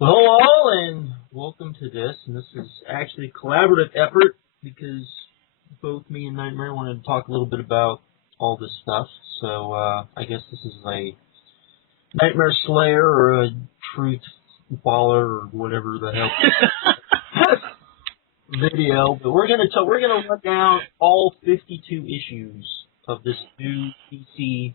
Well, hello, and welcome to this. And this is actually a collaborative effort because both me and Nightmare wanted to talk a little bit about all this stuff. So I guess this is a Nightmare Slayer or a Truthslayer or whatever the hell video. But we're gonna run down all 52 issues of this new DC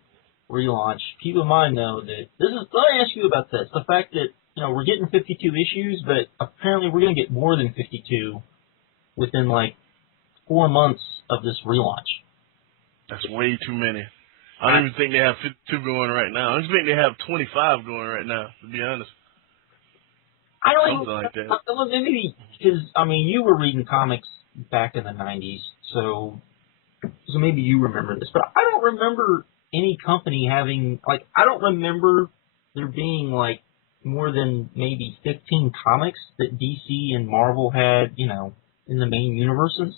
relaunch. Keep in mind though that this is. Let me ask you about this: the fact that we're getting 52 issues, but apparently we're going to get more than 52 within like 4 months of this relaunch. That's way too many. I don't even think they have 52 going right now. I just think they have 25 going right now, to be honest. I don't Something even, like that. maybe, because, you were reading comics back in the 90s, so maybe you remember this, but I don't remember any company having, I don't remember there being, more than maybe 15 comics that DC and Marvel had, in the main universes.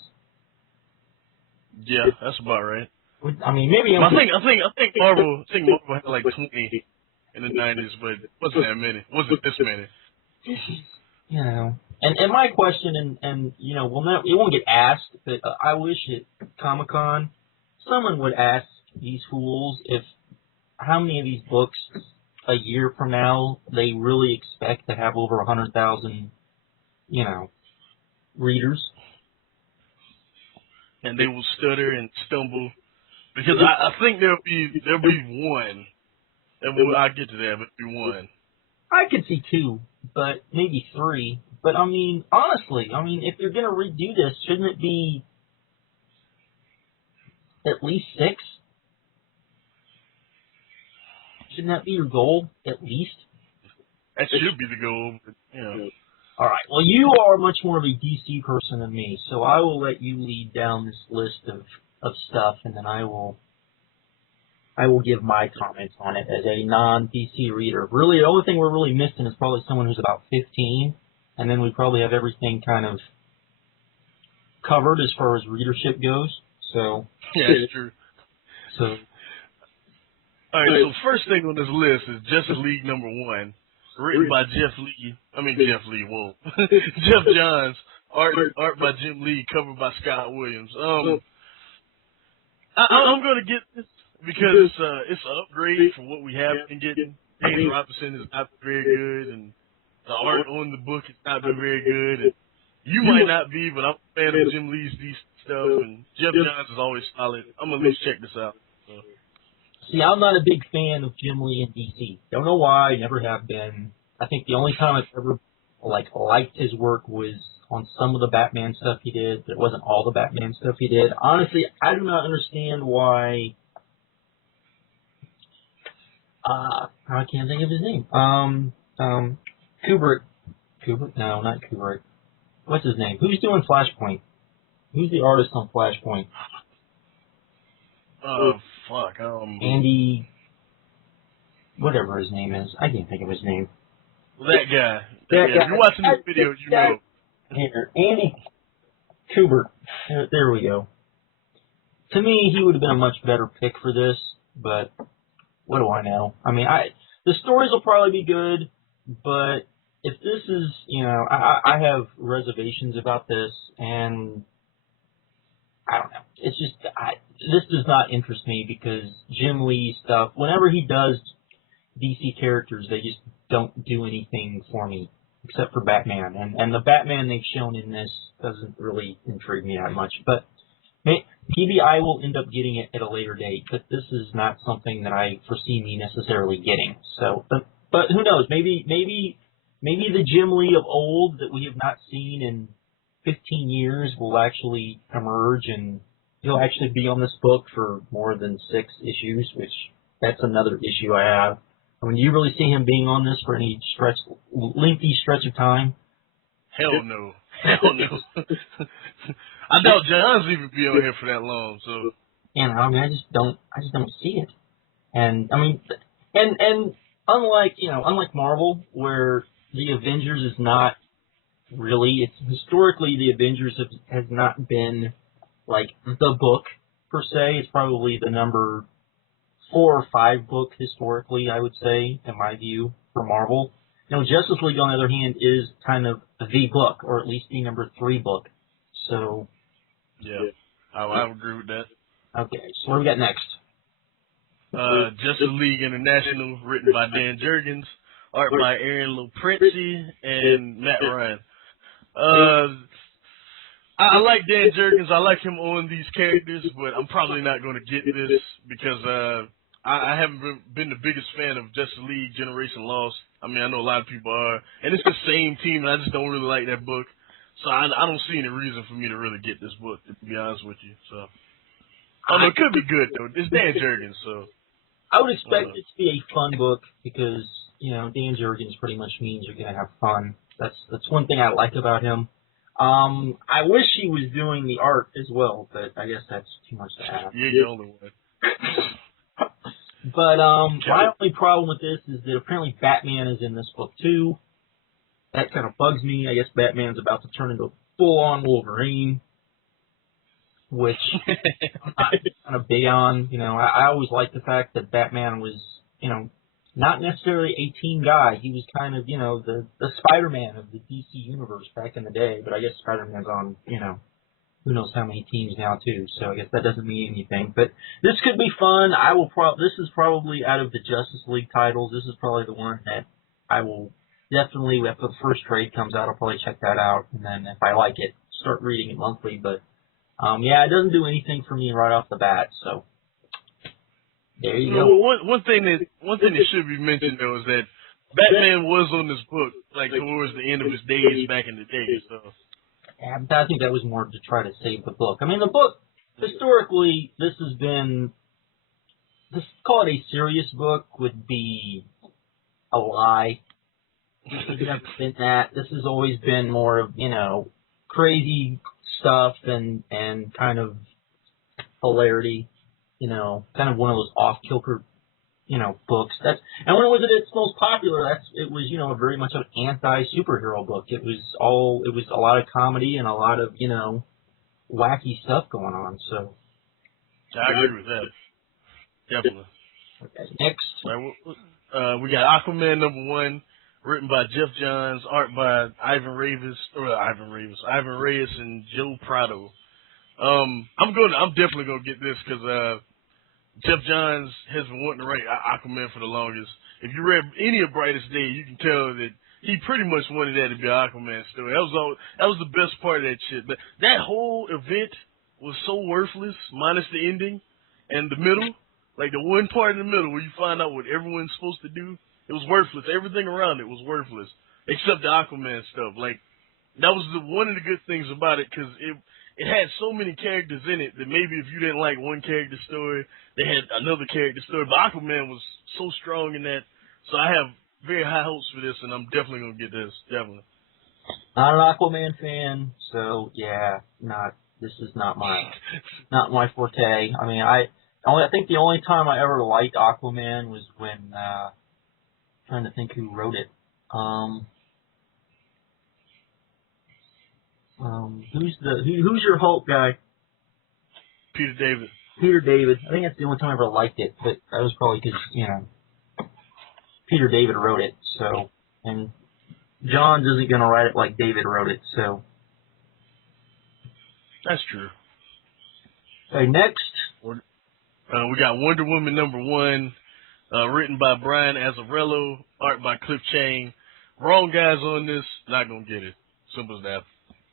Yeah, that's about right. Maybe I think Marvel had like 20 in the 90s, but it wasn't that many. It wasn't this many. And my question, and it won't get asked, but I wish at Comic-Con someone would ask these fools how many of these books a year from now they really expect to have over 100,000, readers. And they will stutter and stumble because I think there'll be one, and I'll get to that, but be one. I could see 2, but maybe 3. But honestly, if you're gonna redo this, shouldn't it be at least 6? Shouldn't that be your goal, at least? That should be the goal, but, All right. Well, you are much more of a DC person than me, so I will let you lead down this list of stuff, and then I will give my comments on it as a non-DC reader. Really, the only thing we're really missing is probably someone who's about 15, and then we probably have everything kind of covered as far as readership goes. So yeah, that's true. So. All right, so first thing on this list is Justice League #1, written by Jeff Johns, art by Jim Lee, cover by Scott Williams. I'm gonna get this because it's an upgrade from what we have been getting. James Robinson is not very good, and the art on the book is not very good. And you might not be, but I'm a fan of Jim Lee's DC stuff, and Jeff Johns is always solid. I'm gonna at least check this out. So. See, I'm not a big fan of Jim Lee in DC. Don't know why, never have been. I think the only time I've ever liked his work was on some of the Batman stuff he did, but it wasn't all the Batman stuff he did. Honestly, I do not understand why. I can't think of his name. Kubrick. No, not Kubrick. What's his name? Who's doing Flashpoint? Who's the artist on Flashpoint? Fuck. Andy, whatever his name is. I can't think of his name. That guy. If you're watching this video, you know. Here, Andy Kubert. There we go. To me, he would have been a much better pick for this, but what do I know? The stories will probably be good, but if this is, I have reservations about this, and I don't know. It's just, this does not interest me because Jim Lee stuff, whenever he does DC characters, they just don't do anything for me except for Batman. And the Batman they've shown in this doesn't really intrigue me that much. But maybe I will end up getting it at a later date, but this is not something that I foresee me necessarily getting. So, but who knows? Maybe the Jim Lee of old that we have not seen in 15 years will actually emerge, and he'll actually be on this book for more than 6 issues, which that's another issue I have. Do you really see him being on this for any lengthy stretch of time? Hell no. Hell no. I doubt John's even be on here for that long, so. I just don't see it. And, and unlike Marvel, where the Avengers is not really, it's historically the Avengers has not been the book per se. It's probably the number 4 or 5 book historically, I would say, in my view, for Marvel. Justice League, on the other hand, is kind of the book, or at least the number 3 book. So, Yeah, I would agree with that. okay, so what do we got next? Justice League International, written by Dan Jurgens, art by Aaron Lopresti and Matt Ryan. I like Dan Jurgens. I like him on these characters, but I'm probably not going to get this because I haven't been the biggest fan of Justice League Generation Lost. I mean, I know a lot of people are, and it's the same team, and I just don't really like that book. So I don't see any reason for me to really get this book, to be honest with you. So, it could be good though. It's Dan Jurgens, so I would expect it to be a fun book because Dan Jurgens pretty much means you're gonna have fun. That's one thing I like about him. I wish he was doing the art as well, but I guess that's too much to ask. Yeah, you're the only one. But my only problem with this is that apparently Batman is in this book too. That kind of bugs me. I guess Batman's about to turn into a full-on Wolverine, which I'm not kind of big on. I always liked the fact that Batman was, not necessarily a team guy. He was kind of, the Spider-Man of the DC universe back in the day. But I guess Spider-Man's on, who knows how many teams now too. So I guess that doesn't mean anything. But this could be fun. This is probably out of the Justice League titles. This is probably the one that I will definitely, after the first trade comes out, I'll probably check that out. And then if I like it, start reading it monthly. But yeah, it doesn't do anything for me right off the bat. So there you go. One thing that should be mentioned though is that Batman was on this book like towards the end of his days back in the day. So yeah, I think that was more to try to save the book. I mean, the book historically, this has been, call it a serious book would be a lie. It's never been that. This has always been more of crazy stuff and kind of hilarity. Kind of one of those off-kilter, books. And when it was at its most popular, it was, very much an anti-superhero book. It was a lot of comedy and a lot of, wacky stuff going on. So I agree with that. Definitely. Okay, next. Right, we got Aquaman #1, written by Jeff Johns, art by Ivan Reyes and Joe Prado. I'm definitely gonna get this because Jeff Johns has been wanting to write Aquaman for the longest. If you read any of Brightest Day, you can tell that he pretty much wanted that to be an Aquaman story. That was the best part of that shit. But that whole event was so worthless, minus the ending and the middle. Like the one part in the middle where you find out what everyone's supposed to do, it was worthless. Everything around it was worthless, except the Aquaman stuff. Like that was one of the good things about it because it had so many characters in it that maybe if you didn't like one character story, they had another character story. But Aquaman was so strong in that, so I have very high hopes for this, and I'm definitely gonna get this. Definitely. Not an Aquaman fan, so yeah, this is not my forte. I mean, I think the only time I ever liked Aquaman was when trying to think who wrote it. Who's your Hulk guy? Peter David. Peter David. I think that's the only time I ever liked it, but that was probably because Peter David wrote it. So, and Johns isn't going to write it like David wrote it. So that's true. Okay, next. We got Wonder Woman #1, written by Brian Azzarello, art by Cliff Chang. Wrong guys on this, not gonna get it. Simple as that.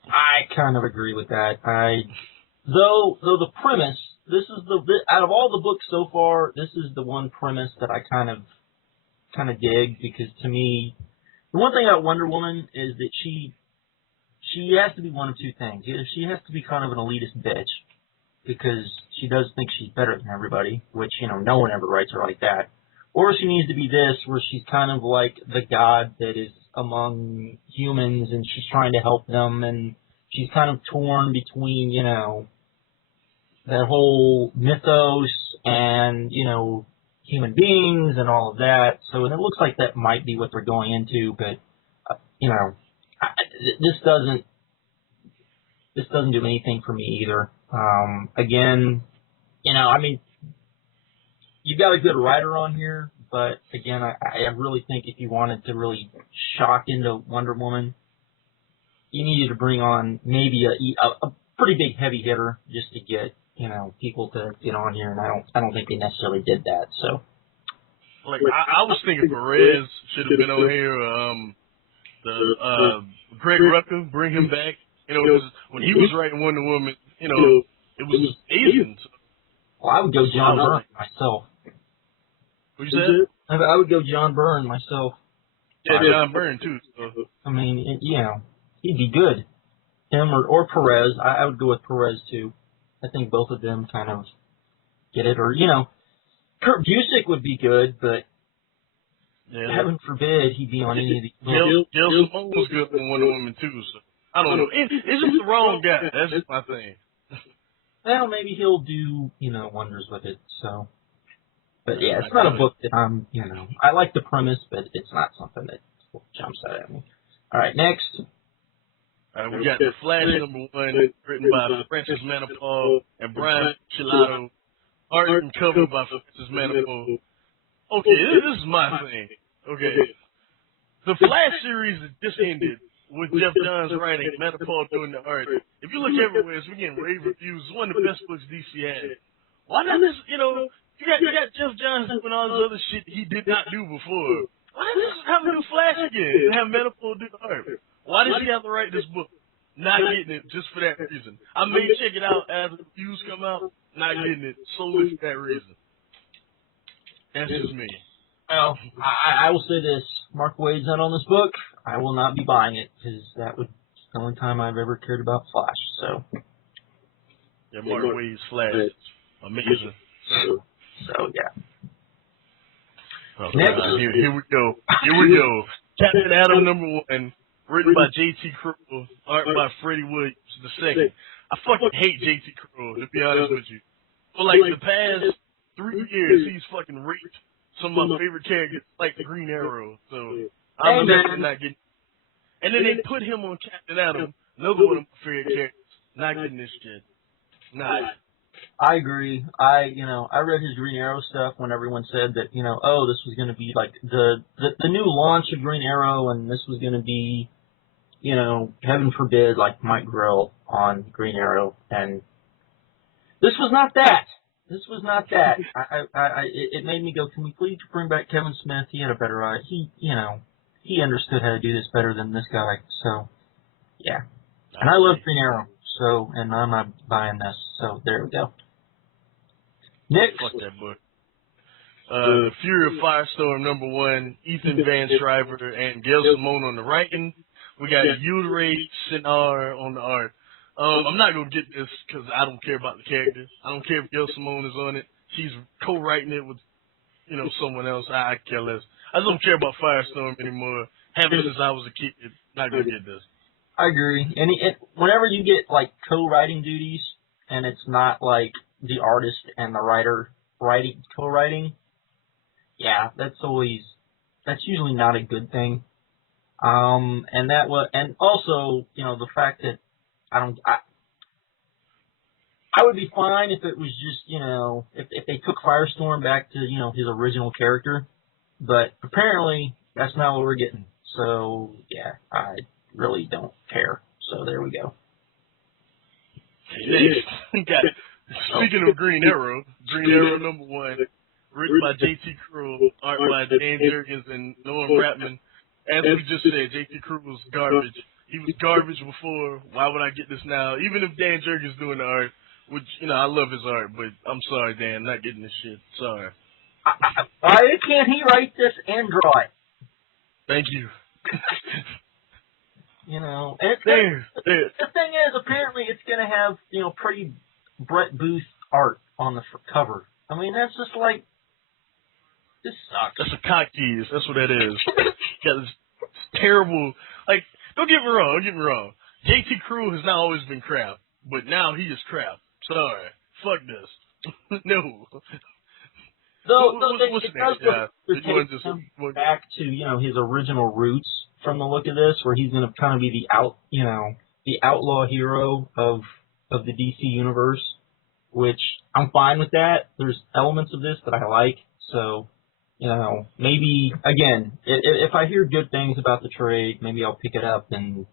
I kind of agree with that. Though the premise, out of all the books so far, this is the one premise that I kind of dig, because to me, the one thing about Wonder Woman is that she has to be one of two things. Either she has to be kind of an elitist bitch, because she does think she's better than everybody, which, no one ever writes her like that. Or she needs to be this, where she's kind of like the god that is among humans, and she's trying to help them, and she's kind of torn between, that whole mythos and, human beings and all of that. So, and it looks like that might be what they're going into, but, this doesn't do anything for me either. Again, I mean, you've got a good writer on here, but again, I really think if you wanted to really shock into Wonder Woman, you needed to bring on maybe a pretty big heavy hitter just to get people to get on here, and I don't think they necessarily did that. So, like I was thinking Perez should have been on here. Greg Rucka, bring him back. Because when he was writing Wonder Woman, it was Asian. Well, I would go John Byrne myself. What you said? I would go John Byrne myself. Yeah, John Byrne too. So. I mean, he'd be good. Him or Perez. I would go with Perez too. I think both of them kind of get it. Or Kurt Busiek would be good, but heaven forbid he'd be on any of these books. Gail Simone was good on Wonder Woman too. So I don't know. It's just the wrong guy. That's just my thing. Well, maybe he'll do wonders with it. So. But yeah, it's not a book that I like the premise, but it's not something that jumps out at me. All right, next. We got The Flash #1, written by Francis Manapul and Brian Chilato, art and cover by Francis Manapul. Okay, this is my thing. Okay, the Flash series that just ended with Jeff Johns writing, Manapul doing the art. If you look everywhere, we're getting rave reviews. It's one of the best books DC had. Why not this? You got Jeff Johns doing all this other shit he did not do before. Why not just have him do Flash again and have Manapul do the art? Why does he have to write this book? Not getting it just for that reason. I may check it out as the reviews come out. Not getting it solely for that reason. That's just me. Well, I will say this. Mark Waid's not on this book. I will not be buying it because that would be the only time I've ever cared about Flash. So. Yeah, Mark Waid's Flash is amazing. So yeah. Oh, next, here we go. Captain Atom #1, written by J.T. Kroll, art by Freddie Williams II. I fucking hate J.T. Kroll, to be honest with you. For like the past 3 years, he's fucking raped some of my favorite characters, like the Green Arrow. So I'm not getting. And then they put him on Captain Atom, another one of my favorite characters. Not getting this shit. Nah. I agree. I read his Green Arrow stuff when everyone said that, this was going to be like the new launch of Green Arrow, and this was going to be, heaven forbid, like Mike Grell on Green Arrow, and this was not that. This was not that. It made me go, can we please bring back Kevin Smith? He had a better eye. He understood how to do this better than this guy. So, yeah. And I love Green Arrow. So, and I'm not buying this. So, there we go. Next. Fuck that book. The Fury of Firestorm #1, Ethan Van Sciver and Gail Simone on the writing. We got Yuri Sinar on the art. I'm not going to get this because I don't care about the characters. I don't care if Gail Simone is on it. She's co-writing it with, someone else. I care less. I just don't care about Firestorm anymore. Haven't since I was a kid. Not going to get this. I agree. And whenever you get, like, co-writing duties, and it's not, like, the artist and the writer co-writing, yeah, that's usually not a good thing. And also, the fact that I would be fine if it was just, if they took Firestorm back to, his original character, but apparently that's not what we're getting. So, yeah, I really don't care. So there we go. Speaking of Green Arrow #1, written by J.T. Kroll, art by Dan Jurgens and Norm Rapman. As we just said, J.T. Kroll was garbage. He was garbage before. Why would I get this now? Even if Dan Jurgens doing the art, which, I love his art, but I'm sorry, Dan, not getting this shit. Sorry. Why can't he write this and draw it? Thank you. The thing is, apparently it's going to have, pretty Brett Booth art on the cover. I mean, that's just like, this sucks. That's a cock tease. That's what that is. Got this terrible, like, don't get me wrong. J.T. Kroll has not always been crap, but now he is crap. Sorry. Fuck this. No. It does go back to, his original roots from the look of this, where he's going to kind of be the outlaw hero of the DC universe, which I'm fine with that. There's elements of this that I like, so You know, maybe again, if I hear good things about the trade, maybe I'll pick it up and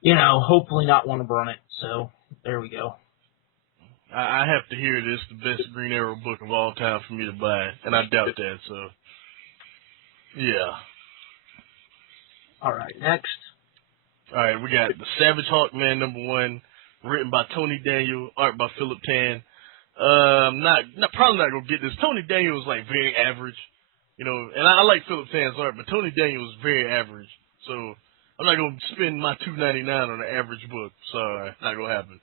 you know, hopefully not want to burn it. So there we go. I have to hear this the best Green Arrow book of all time for me to buy, and I doubt that. So yeah. All right, next. All right, we got the Savage Hawkman #1, written by Tony Daniel, art by Philip Tan. Probably not gonna get this. Tony Daniel is like very average, you know, and I like Philip Tan's art, but Tony Daniel is very average. So I'm not gonna spend my $2.99 on an average book. Sorry, not gonna happen.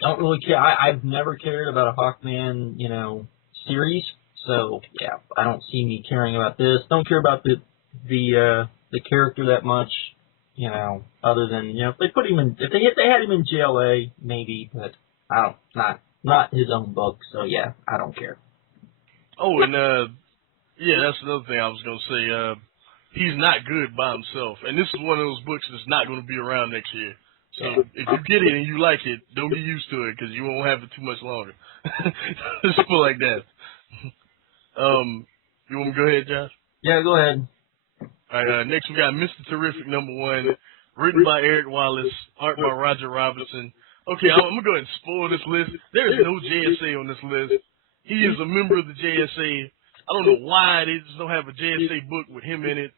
Don't really care. I've never cared about a Hawkman, you know, series. So yeah, I don't see me caring about this. Don't care about the character that much, you know, other than, you know, if they put him in, if they had him in JLA, maybe, but I don't, not his own book. So yeah, I don't care. Oh, and yeah, that's another thing I was gonna say. He's not good by himself, and this is one of those books that's not gonna be around next year. So if you get it and you like it, don't get used to it because you won't have it too much longer. Just put it like that. You want me to go ahead, Josh? Yeah, go ahead. All right. Next we got Mr. Terrific #1, written by Eric Wallace, art by Roger Robinson. Okay, I'm gonna go ahead and spoil this list. There is no JSA on this list. He is a member of the JSA. I don't know why they just don't have a JSA book with him in it.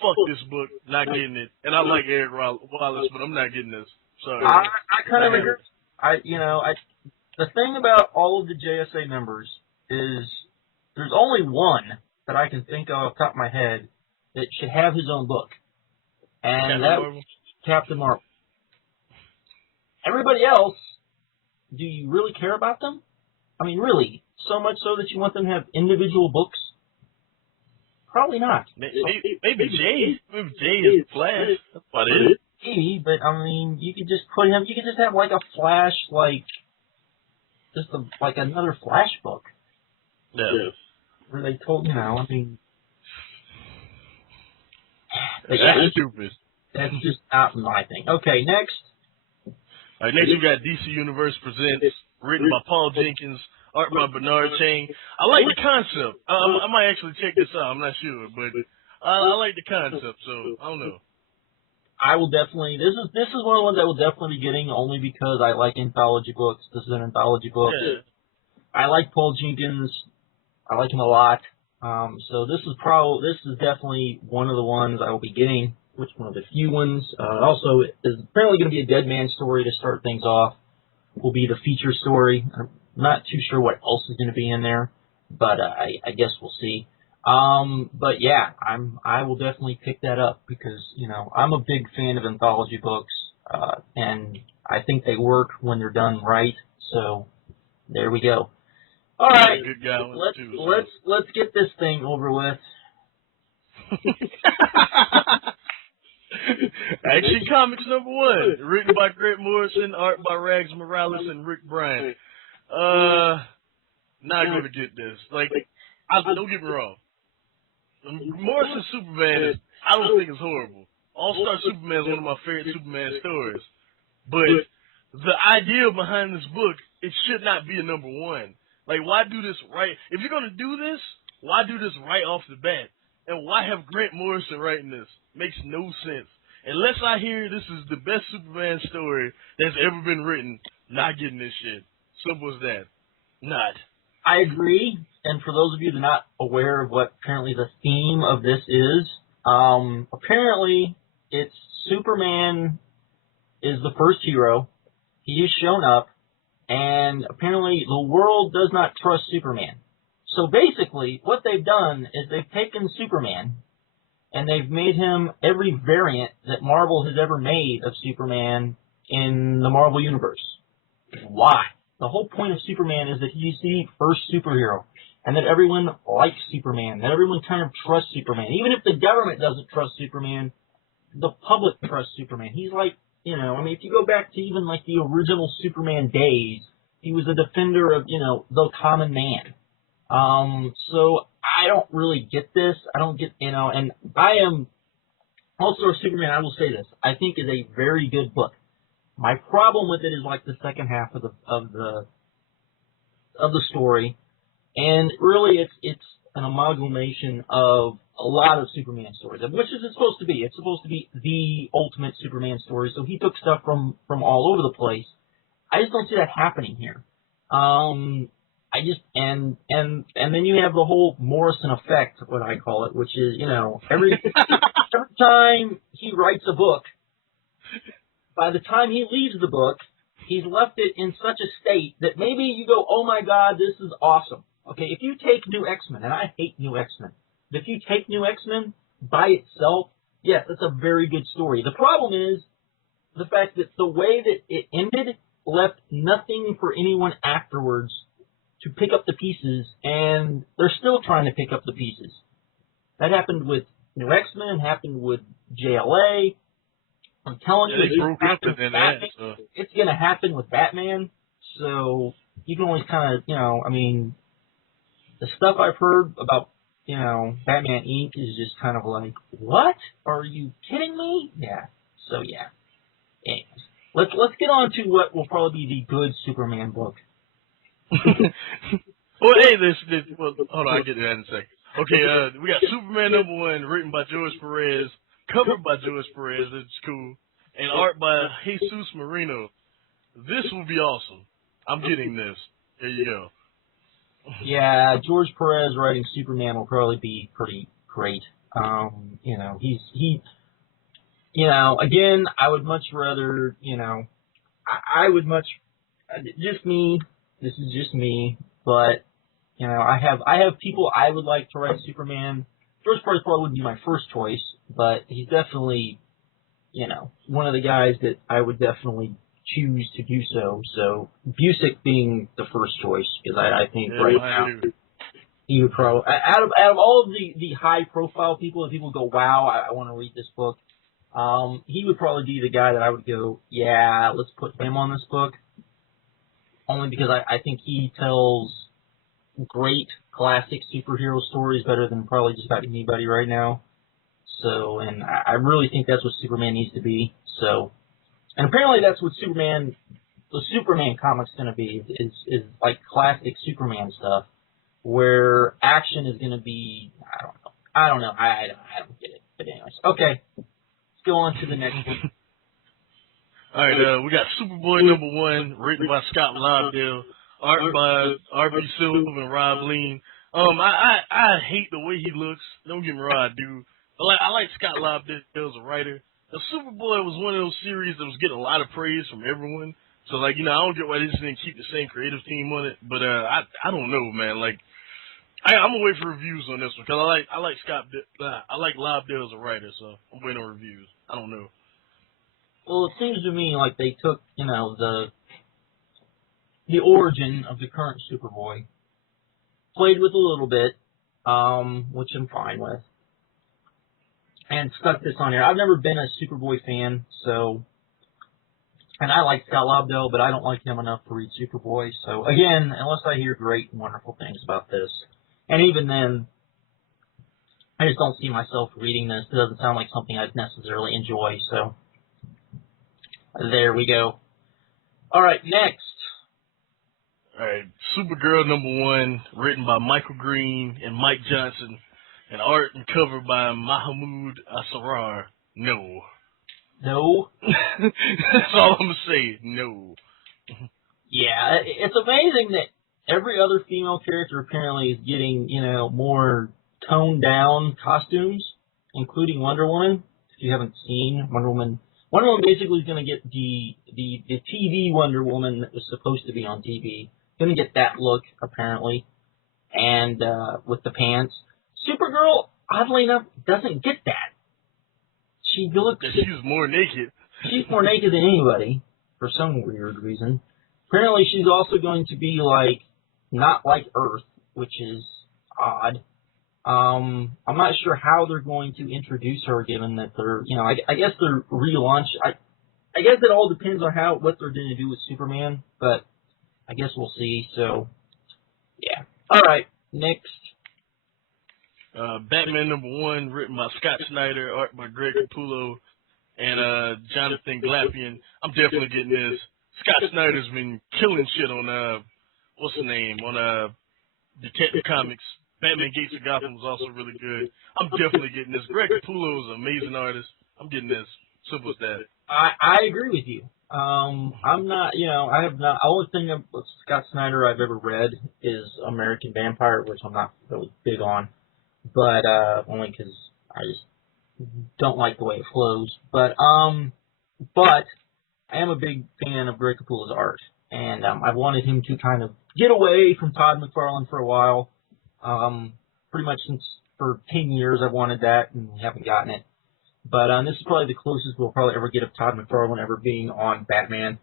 Fuck this book, not getting it. And I like Eric Wallace, but I'm not getting this. Sorry. I kind of agree. The thing about all of the JSA members is there's only one that I can think of off the top of my head that should have his own book, and that's Captain Marvel. Everybody else, do you really care about them? I mean, really, so much so that you want them to have individual books? Probably not. Maybe Jay is Flash. That's about it. Maybe, but I mean, you could just put him. You could just have like a Flash, like like another Flash book. Yeah. Where they told, you know, I mean, that's stupid. That's just not my thing. Okay, next. All right, next we got DC Universe Presents, written by Paul Jenkins, art by Bernard Chang. I like the concept. I might actually check this out. I'm not sure, but I like the concept, so I don't know. I will definitely. This is one of the ones I will definitely be getting only because I like anthology books. This is an anthology book. Yeah. I like Paul Jenkins. I like him a lot. So this is definitely one of the ones I will be getting. Which one of the few ones. Also, there's apparently going to be a Dead Man story to start things off. Will be the feature story. I'm not too sure what else is going to be in there, but I guess we'll see. But yeah, I will definitely pick that up because, you know, I'm a big fan of anthology books, and I think they work when they're done right. So there we go. All right, let's get this thing over with. Action Comics #1, written by Grant Morrison, art by Rags Morales and Rick Bryant. Not gonna get this. Like, don't get me wrong. Morrison's Superman I don't think it's horrible. All-Star Superman is one of my favorite Superman stories. But the idea behind this book, it should not be a #1. Like, why do this right? If you're gonna do this, why do this right off the bat? And why have Grant Morrison writing this? Makes no sense. Unless I hear this is the best Superman story that's ever been written, not getting this shit. Simple as that. Not. I agree. And for those of you that are not aware of what apparently the theme of this is, apparently it's Superman is the first hero. He has shown up, and apparently the world does not trust Superman. So basically, what they've done is they've taken Superman, and they've made him every variant that Marvel has ever made of Superman in the Marvel Universe. Why? The whole point of Superman is that he's the first superhero, and that everyone likes Superman, that everyone kind of trusts Superman. Even if the government doesn't trust Superman, the public trusts Superman. He's like, you know, I mean, if you go back to even like the original Superman days, he was a defender of, you know, the common man. So I don't really get this. I don't get, you know, and I am also Superman. I will say this. I think is a very good book. My problem with it is like the second half of of the story, and really it's an amalgamation of a lot of Superman stories, which is it supposed to be. It's supposed to be the ultimate Superman story. So he took stuff from all over the place. I just don't see that happening here. I just and then you have the whole Morrison effect, what I call it, which is every time he writes a book, by the time he leaves the book, he's left it in such a state that maybe you go, oh my God, this is awesome. Okay, if you take New X-Men, and I hate New X-Men, but if you take New X-Men by itself, yes, that's a very good story. The problem is the fact that the way that it ended left nothing for anyone afterwards to pick up the pieces, and they're still trying to pick up the pieces. That happened with New X-Men, happened with JLA. I'm telling you, it's going to happen with Batman. So you can always kind of, the stuff I've heard about, Batman Inc. is just kind of like, what? Are you kidding me? Yeah. So yeah. Anyways, let's get on to what will probably be the good Superman book. Well, hey, well, hold on, I'll get to that in a second. Okay, we got Superman #1, written by George Perez, covered by George Perez, that's cool, and art by Jesus Marino. This will be awesome. I'm getting this. There you go. Yeah, George Perez writing Superman will probably be pretty great. Again, I would much rather, I would much, just me, this is just me, but, I have people I would like to write Superman. George Perez probably wouldn't be my first choice, but he's definitely, one of the guys that I would definitely choose to do so. So Busick being the first choice, because I think right now he would probably out of all of the high profile people, that people go, wow, I want to read this book. He would probably be the guy that I would go, yeah, let's put him on this book. Only because I think he tells great classic superhero stories better than probably just about anybody right now. So, and I really think that's what Superman needs to be. So, and apparently that's what the Superman comic's going to be, is like classic Superman stuff, where action is going to be, I don't know, I don't get it. But anyways, okay, let's go on to the next one. All right, we got Superboy #1, written by Scott Lobdell, art by R.B. Silver and Rob Lean. I hate the way he looks. Don't get me wrong, I do. I like Scott Lobdell as a writer. The Superboy was one of those series that was getting a lot of praise from everyone. So, I don't get why they just didn't keep the same creative team on it. But I don't know, man. I'm gonna wait for reviews on this one because I like I like Lobdell as a writer, so I'm waiting on reviews. I don't know. Well, it seems to me like they took, the origin of the current Superboy, played with a little bit, which I'm fine with, and stuck this on here. I've never been a Superboy fan, so, and I like Scott Lobdell, but I don't like him enough to read Superboy. So again, unless I hear great and wonderful things about this, and even then, I just don't see myself reading this. It doesn't sound like something I'd necessarily enjoy. So there we go. All right, next. All right, Supergirl #1, written by Michael Green and Mike Johnson, and art and cover by Mahmoud Asrar. No. No? That's all I'm going to say. No. Yeah, it's amazing that every other female character apparently is getting, more toned down costumes, including Wonder Woman. If you haven't seen Wonder Woman basically is going to get the TV Wonder Woman that was supposed to be on TV. Going to get that look, apparently, and with the pants. Supergirl, oddly enough, doesn't get that. She's more naked. She's more naked than anybody, for some weird reason. Apparently, she's also going to be, not like Earth, which is odd. I'm not sure how they're going to introduce her, given that they're, I guess they're relaunch. I guess it all depends on what they're going to do with Superman, but I guess we'll see. So, yeah. All right, next. Batman #1, written by Scott Snyder, art by Greg Capullo, and Jonathan Glapion. I'm definitely getting this. Scott Snyder's been killing shit on what's the name on Detective Comics. Batman Gates of Gotham was also really good. I'm definitely getting this. Greg Capullo is an amazing artist. I'm getting this. Simple as that. I agree with you. I'm not, I have not. Only thing of Scott Snyder I've ever read is American Vampire, which I'm not really big on, but only because I just don't like the way it flows. But I am a big fan of Greg Capullo's art, and I've wanted him to kind of get away from Todd McFarlane for a while. Pretty much for 10 years I've wanted that, and we haven't gotten it. But this is probably the closest we'll probably ever get of Todd McFarlane ever being on Batman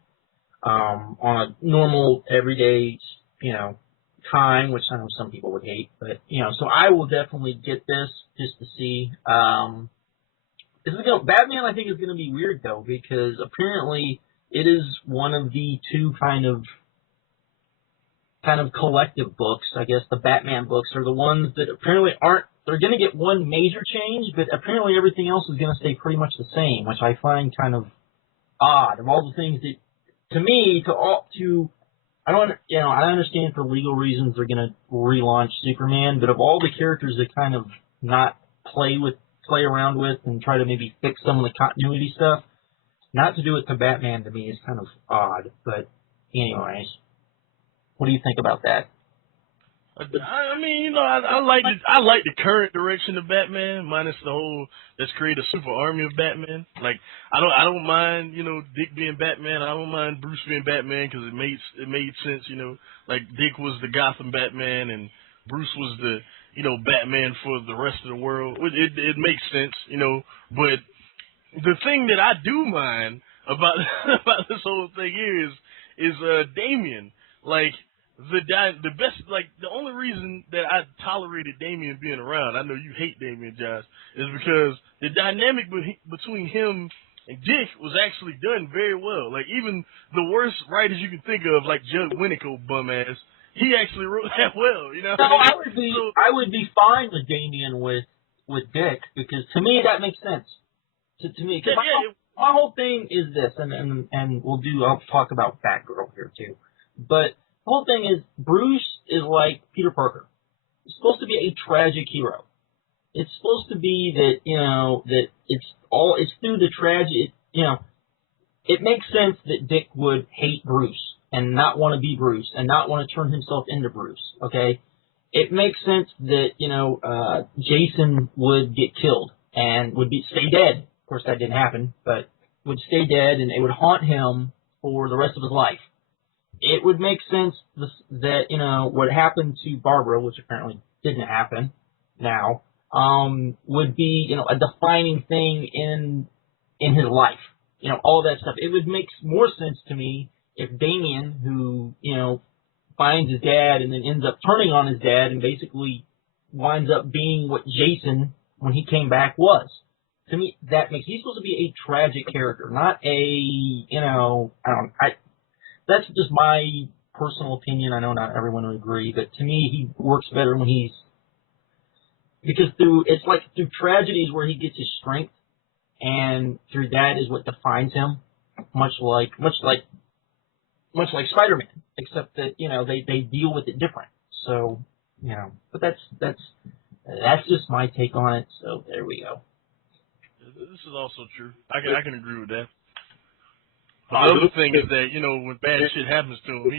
on a normal, everyday, time, which I know some people would hate. But, so I will definitely get this just to see. Batman, I think, is going to be weird, though, because apparently it is one of the two kind of collective books. I guess the Batman books are the ones that apparently aren't. They're going to get one major change, but apparently everything else is going to stay pretty much the same, which I find kind of odd. Of all the things that, to me, I understand for legal reasons they're going to relaunch Superman, but of all the characters that kind of not play around with and try to maybe fix some of the continuity stuff, not to do it to Batman to me is kind of odd. But anyways, what do you think about that? I mean, I like the current direction of Batman, minus the whole let's create a super army of Batman. Like, I don't mind, Dick being Batman. I don't mind Bruce being Batman because it made sense, Like Dick was the Gotham Batman and Bruce was the, Batman for the rest of the world. It makes sense, But the thing that I do mind about about this whole thing here is Damian. Like, the only reason that I tolerated Damian being around, I know you hate Damian, Josh, is because the dynamic between him and Dick was actually done very well. Like, even the worst writers you can think of, like Judd Winnick, bum ass, he actually wrote that well, No, I would be fine with Damian with Dick, because to me that makes sense. To me, cause my whole thing is this, and I'll talk about Batgirl here too, but the whole thing is Bruce is like Peter Parker. He's supposed to be a tragic hero. It's supposed to be that, that it's through the tragedy, it makes sense that Dick would hate Bruce and not want to be Bruce and not want to turn himself into Bruce, okay? It makes sense that, Jason would get killed and stay dead. Of course, that didn't happen, but would stay dead and it would haunt him for the rest of his life. It would make sense that, what happened to Barbara, which apparently didn't happen now, would be, a defining thing in his life. All that stuff. It would make more sense to me if Damian, who, finds his dad and then ends up turning on his dad and basically winds up being what Jason, when he came back, was. To me, he's supposed to be a tragic character, not that's just my personal opinion. I know not everyone would agree, but to me, he works better when because through tragedies where he gets his strength, and through that is what defines him, much like Spider-Man, except that, they deal with it different. So, but that's just my take on it. So there we go. This is also true. I can agree with that. But the other thing is that, when bad shit happens to him,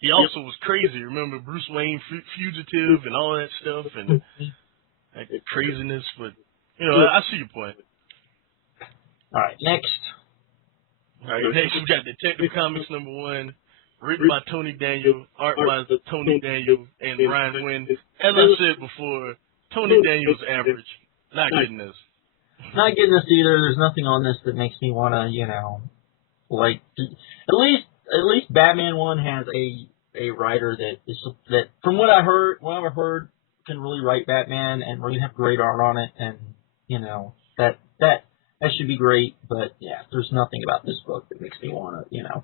he also was crazy. Remember Bruce Wayne fugitive and all that stuff and that craziness. But, I see your point. All right, next. Next we got Detective Comics #1, written by Tony Daniel, art by Tony Daniel and Ryan Wynn. As I said before, Tony Daniel's average. Not getting this. Not getting this either. There's nothing on this that makes me want to, at least Batman 1 has a writer that from what I've heard can really write Batman and really have great art on it, and that should be great. But yeah, there's nothing about this book that makes me want to, yeah.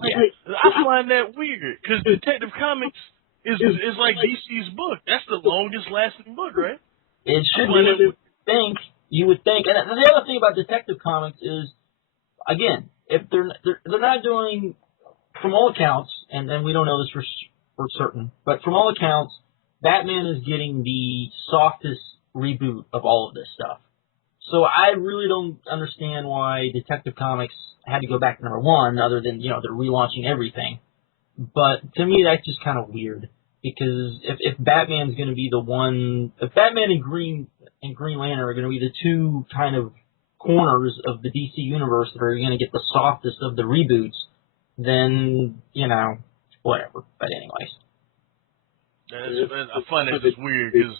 I find that weird because Detective Comics is like DC's book. That's the longest lasting book, right? It should be. You would think. And the other thing about Detective Comics is, again, if they're not doing, from all accounts, and we don't know this for certain. But from all accounts, Batman is getting the softest reboot of all of this stuff. So I really don't understand why Detective Comics had to go back to #1, other than, they're relaunching everything. But to me, that's just kind of weird. Because if Batman's going to be the one, if Batman and Green Lantern are going to be the two kind of corners of the DC universe that are going to get the softest of the reboots, then, whatever. But anyways. I find that just weird because,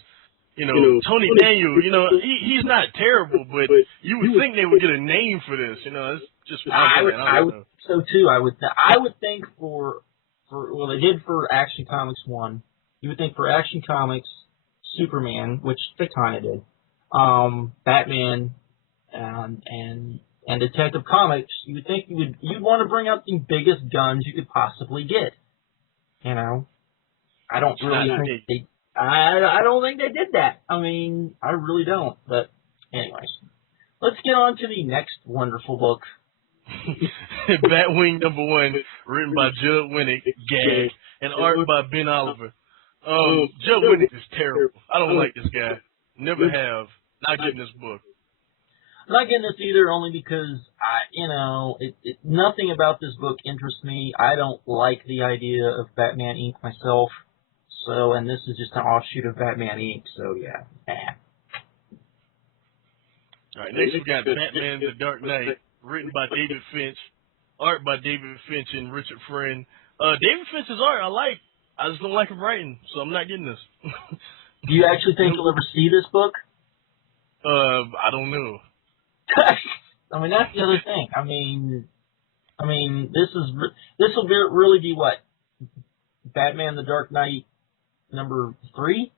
Tony Daniel, he's not terrible, but you would think they would get a name for this. It's just I would so too. I would think they did for Action Comics 1. You would think for Action Comics, Superman, which they kind of did, Batman, and Detective Comics, you would think you'd want to bring out the biggest guns you could possibly get. I don't really think I don't think they did that. I mean, I really don't. But anyways, let's get on to the next wonderful book. Batwing #1, written by Judd Winnick, gag, and art by Ben Oliver. Judd Winnick is terrible. I don't like this guy. Never have. Not getting this book. I'm not getting this either, only because nothing about this book interests me. I don't like the idea of Batman Inc. myself. So, and this is just an offshoot of Batman Inc. So yeah. All right, next we got Batman: The Dark Knight, written by David Finch, art by David Finch and Richard Friend. David Finch's art I like. I just don't like him writing, so I'm not getting this. Do you actually think you'll ever see this book? I don't know. I mean, that's the other thing. I mean, this will really be what? Batman: The Dark Knight #3?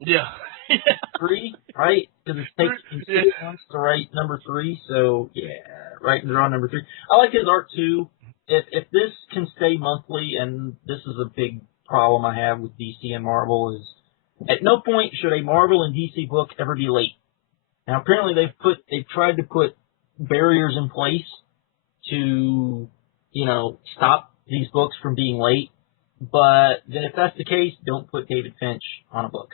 Yeah. 3, right? Because it takes him 6 months to write #3, so yeah, right, they're on #3. I like his art too. If this can stay monthly, and this is a big problem I have with DC and Marvel, is at no point should a Marvel and DC book ever be late. Now apparently they've tried to put barriers in place to, stop these books from being late. But then if that's the case, don't put David Finch on a book.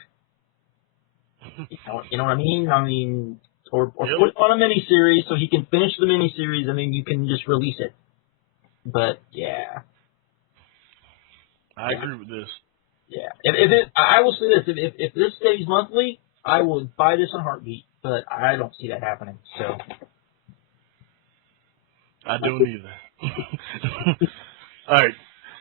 You know what I mean? I mean, or put it on a miniseries so he can finish the miniseries and then you can just release it. But yeah, I agree with this. Yeah, I will say this: if this stays monthly, I would buy this in a heartbeat. But I don't see that happening. So I don't either. All right.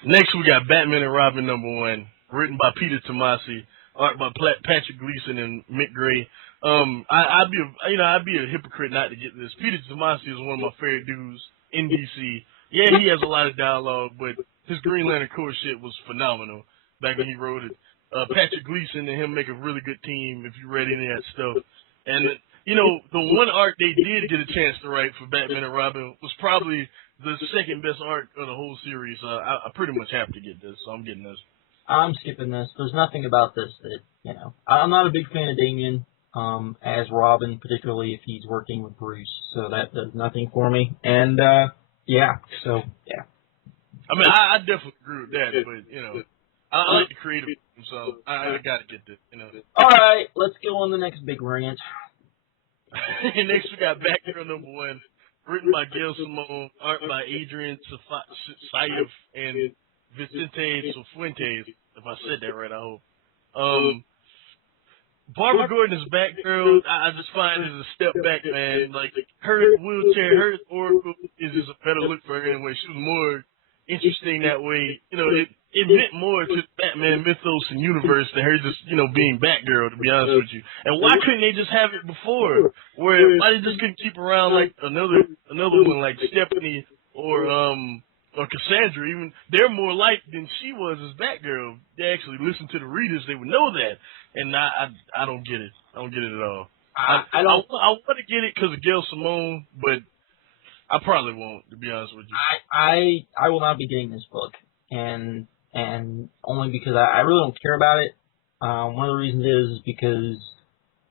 Next, we got Batman and Robin #1, written by Peter Tomasi, art by Patrick Gleason and Mick Gray. I'd be a hypocrite not to get this. Peter Tomasi is one of my favorite dudes in DC. Yeah, he has a lot of dialogue, but his Green Lantern Corps shit was phenomenal back when he wrote it. Patrick Gleason and him make a really good team if you read any of that stuff. And the one art they did get a chance to write for Batman and Robin was probably the second best art of the whole series. I pretty much have to get this, so I'm getting this. I'm skipping this. There's nothing about this that, I'm not a big fan of Damian as Robin, particularly if he's working with Bruce. So that does nothing for me. And, yeah. I mean, I definitely agree with that, but, I like the creative, so I got to get this, All right, let's go on the next big rant. Next, we got Batgirl #1, written by Gail Simone, art by Adrian Saif and Vicente Cifuentes, if I said that right, I hope. Barbara Gordon is Batgirl. I just find it as a step back, man. Like, her wheelchair, her Oracle is just a better look for her anyway. She was more interesting that way. It meant more to Batman mythos and universe than her just, being Batgirl, to be honest with you. And why couldn't they just have it before? Why they just couldn't keep around like another one like Stephanie or Cassandra? Even they're more like than she was as Batgirl. They actually listen to the readers, they would know that. And I don't get it. I don't get it at all. I want to get it because of Gail Simone, but I probably won't, to be honest with you. I will not be getting this book, and only because I really don't care about it. One of the reasons is because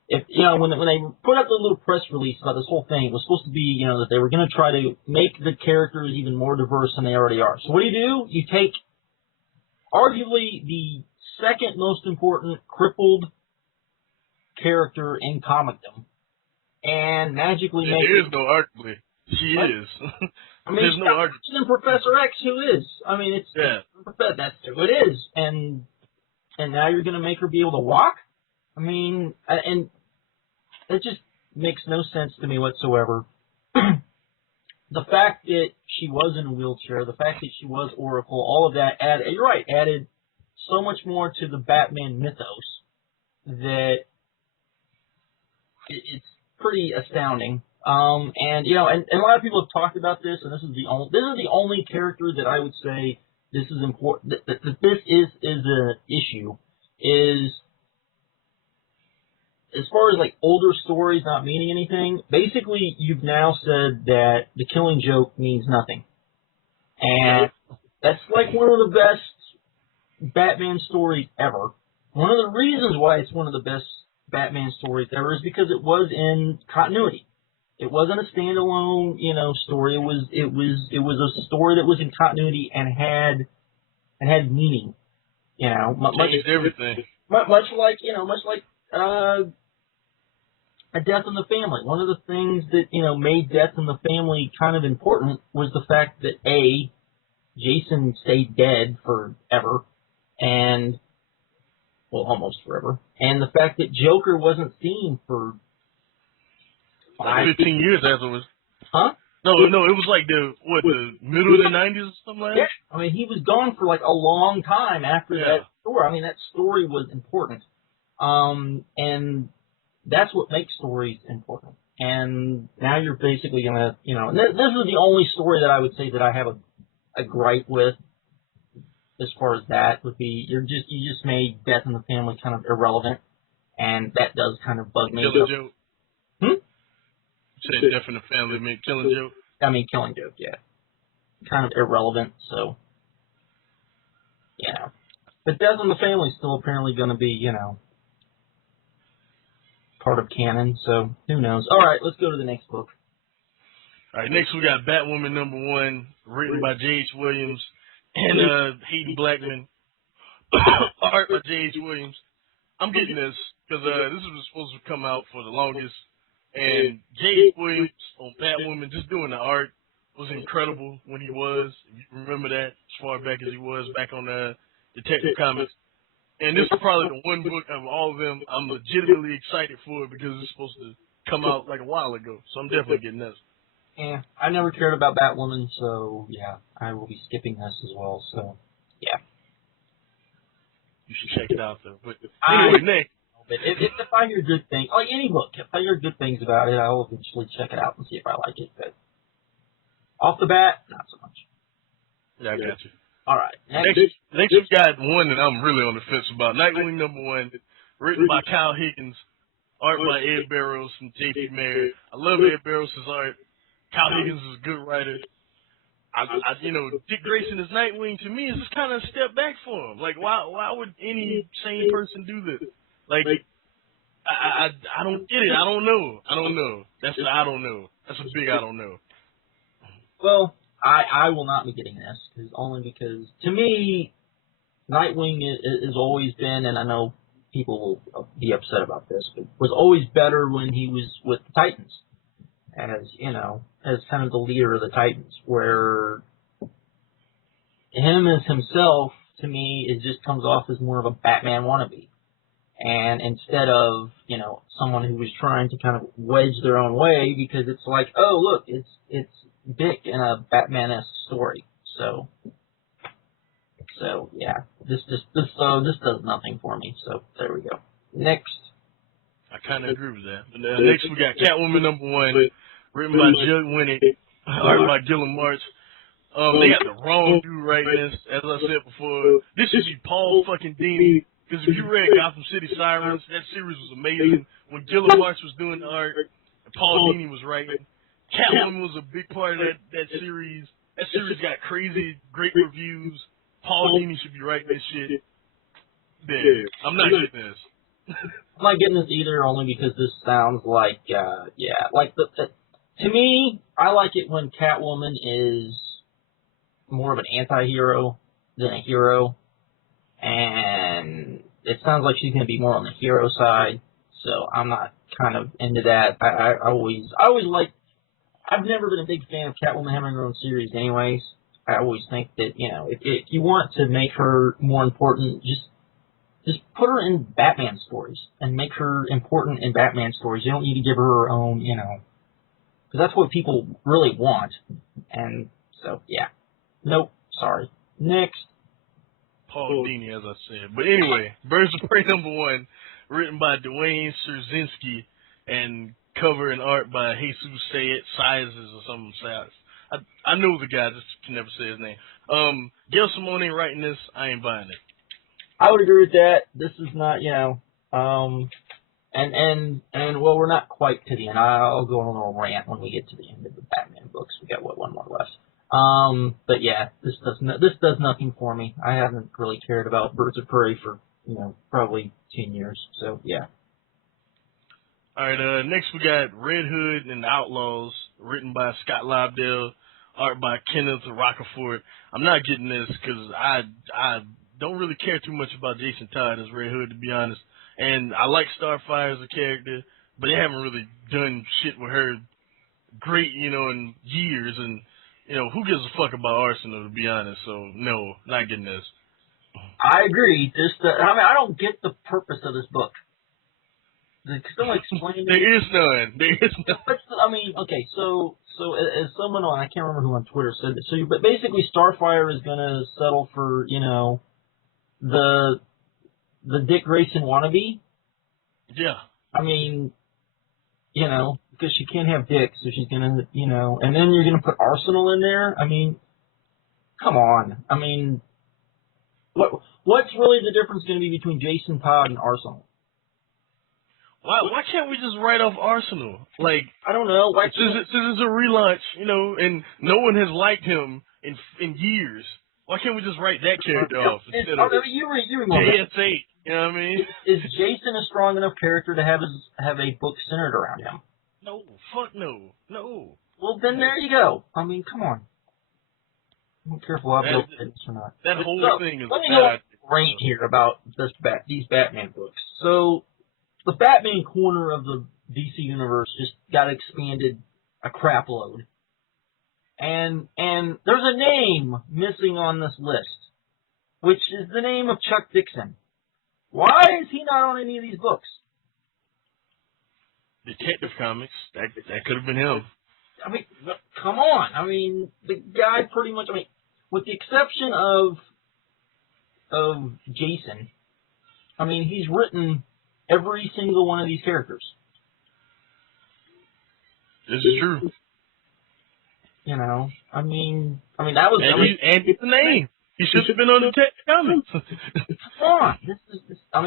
if when they put out the little press release about this whole thing, it was supposed to be that they were going to try to make the characters even more diverse than they already are. So what do? You take arguably the second most important crippled character in comicdom, and magically makes there is no arguably. She what? is. I mean, There's no argument. than Professor X, who is. I mean, that's who it is, and now you're going to make her be able to walk. I mean, and it just makes no sense to me whatsoever. The fact that she was in a wheelchair, the fact that she was Oracle, all of that added so much more to the Batman mythos that it's pretty astounding. And a lot of people have talked about this, and this is the only character that I would say this is important. That this is an issue. Is as far as like older stories not meaning anything. Basically, you've now said that the Killing Joke means nothing, and that's like one of the best Batman stories ever. One of the reasons why it's one of the best Batman stories ever is because it was in continuity. It wasn't a standalone, story. It was a story that was in continuity and had meaning. Changed everything. Much like a death in the family. One of the things that made death in the family kind of important was the fact that Jason stayed dead forever, and almost forever, and the fact that Joker wasn't seen for 15 years afterwards. Huh? No, it was like the middle of the 90s or something like that? Yeah, I mean, he was gone for like a long time after that story. I mean, that story was important. And that's what makes stories important. And now you're basically gonna, this is the only story that I would say that I have a gripe with as far as that would be, you just made Death in the Family kind of irrelevant, and that does kind of bug me. Killing Joke? You said Death in the Family meant Killing Joke? I mean, Killing Joke, yeah. Kind of irrelevant, so, yeah. But Death in the Family is still apparently going to be, part of canon, so who knows. All right, let's go to the next book. All right, next we got Batwoman #1, written by J.H. Williams and Hayden Blackman. Art by J.H. Williams. I'm getting this because this was supposed to come out for the longest. And J.H. Williams on Batwoman, just doing the art, was incredible when he was. If you remember that, as far back as he was back on Detective Comics. And this is probably the one book of all of them I'm legitimately excited for because it's supposed to come out like a while ago. So I'm definitely getting this. Yeah, I never cared about Batwoman, so yeah, I will be skipping this as well. So, yeah. You should check it out, though. But anyway, next. But if I hear good things, like any book, if I hear good things about it, I'll eventually check it out and see if I like it. But off the bat, not so much. Yeah, I got you. All right. Next we got one that I'm really on the fence about. Nightwing #1, written by Kyle Higgins, art by Ed Barrows and J.P. Mayer. I love Ed Barrows' art. Kyle Higgins is a good writer. Dick Grayson as Nightwing to me is just kind of a step back for him. Like, why would any sane person do this? Like, I don't get it. I don't know. That's I don't know. That's a big I don't know. Well, I will not be getting this only because to me, Nightwing has always been, and I know people will be upset about this, but was always better when he was with the Titans, as kind of the leader of the Titans, where him as himself, to me, it just comes off as more of a Batman wannabe. And instead of, someone who was trying to kind of wedge their own way, because it's like, oh, look, it's Dick in a Batman-esque story. So yeah, this does nothing for me. So there we go. Next. I kind of agree with that. Next we got Catwoman #1, written by Judd Winnick, art by Gilliam March. They got the wrong dude writing this, as I said before. This should be Paul fucking Dini. Because if you read Gotham City Sirens, that series was amazing. When Gilliam March was doing the art, and Paul Dini was writing. Catwoman was a big part of that series. That series got crazy, great reviews. Paul Dini should be writing this shit. Yeah, I'm not getting this. I'm not getting this either, only because this sounds like, to me, I like it when Catwoman is more of an anti-hero than a hero. and it sounds like she's going to be more on the hero side. So I'm not kind of into that. I always like. I've never been a big fan of Catwoman having her own series, anyways. I always think that if you want to make her more important, just put her in Batman stories and make her important in Batman stories. You don't need to give her her own, because that's what people really want. And so, yeah. Nope. Sorry. Next. Paul Dini, as I said. But anyway, Birds of Prey #1, written by Dwayne Szerzinski and cover and art by Jesus Sizes or something. I know the guy, just can never say his name. Gail Simone ain't writing this. I ain't buying it. I would agree with that. This is not, and well, we're not quite to the end. I'll go on a little rant when we get to the end of the Batman books. We got one more left. But yeah, this does nothing for me. I haven't really cared about Birds of Prey for probably 10 years. So yeah. All right. Next we got Red Hood and the Outlaws, written by Scott Lobdell, art by Kenneth Rocafort. I'm not getting this because I don't really care too much about Jason Todd as Red Hood, to be honest. And I like Starfire as a character, but they haven't really done shit with her great, in years. And, who gives a fuck about Arsenal, to be honest? So, no, not getting this. I agree. I don't get the purpose of this book. Still explain. There is none. Okay, so as someone on, I can't remember who on Twitter said this. But basically Starfire is going to settle for, the Dick Grayson wannabe. Yeah. Because she can't have Dick, so she's going to, and then you're going to put Arsenal in there? Come on. What's really the difference going to be between Jason Todd and Arsenal? Why can't we just write off Arsenal? Like, I don't know. Since it's a relaunch, and no one has liked him in years. Why can't we just write that character off instead of JSA? You know what I mean? Is Jason a strong enough character to have a book centered around him? No, fuck no. Well, then there you go. Come on. I don't care if we'll have this or not. That whole thing is. Let me go rant here about these Batman books. So, the Batman corner of the DC universe just got expanded a crap load. And there's a name missing on this list, which is the name of Chuck Dixon. Why is he not on any of these books? Detective Comics, that could have been him. Come on. The guy pretty much, with the exception of Jason, he's written every single one of these characters. This is true. That was... And it's a name. He should have been on the Detective Comics. Come on.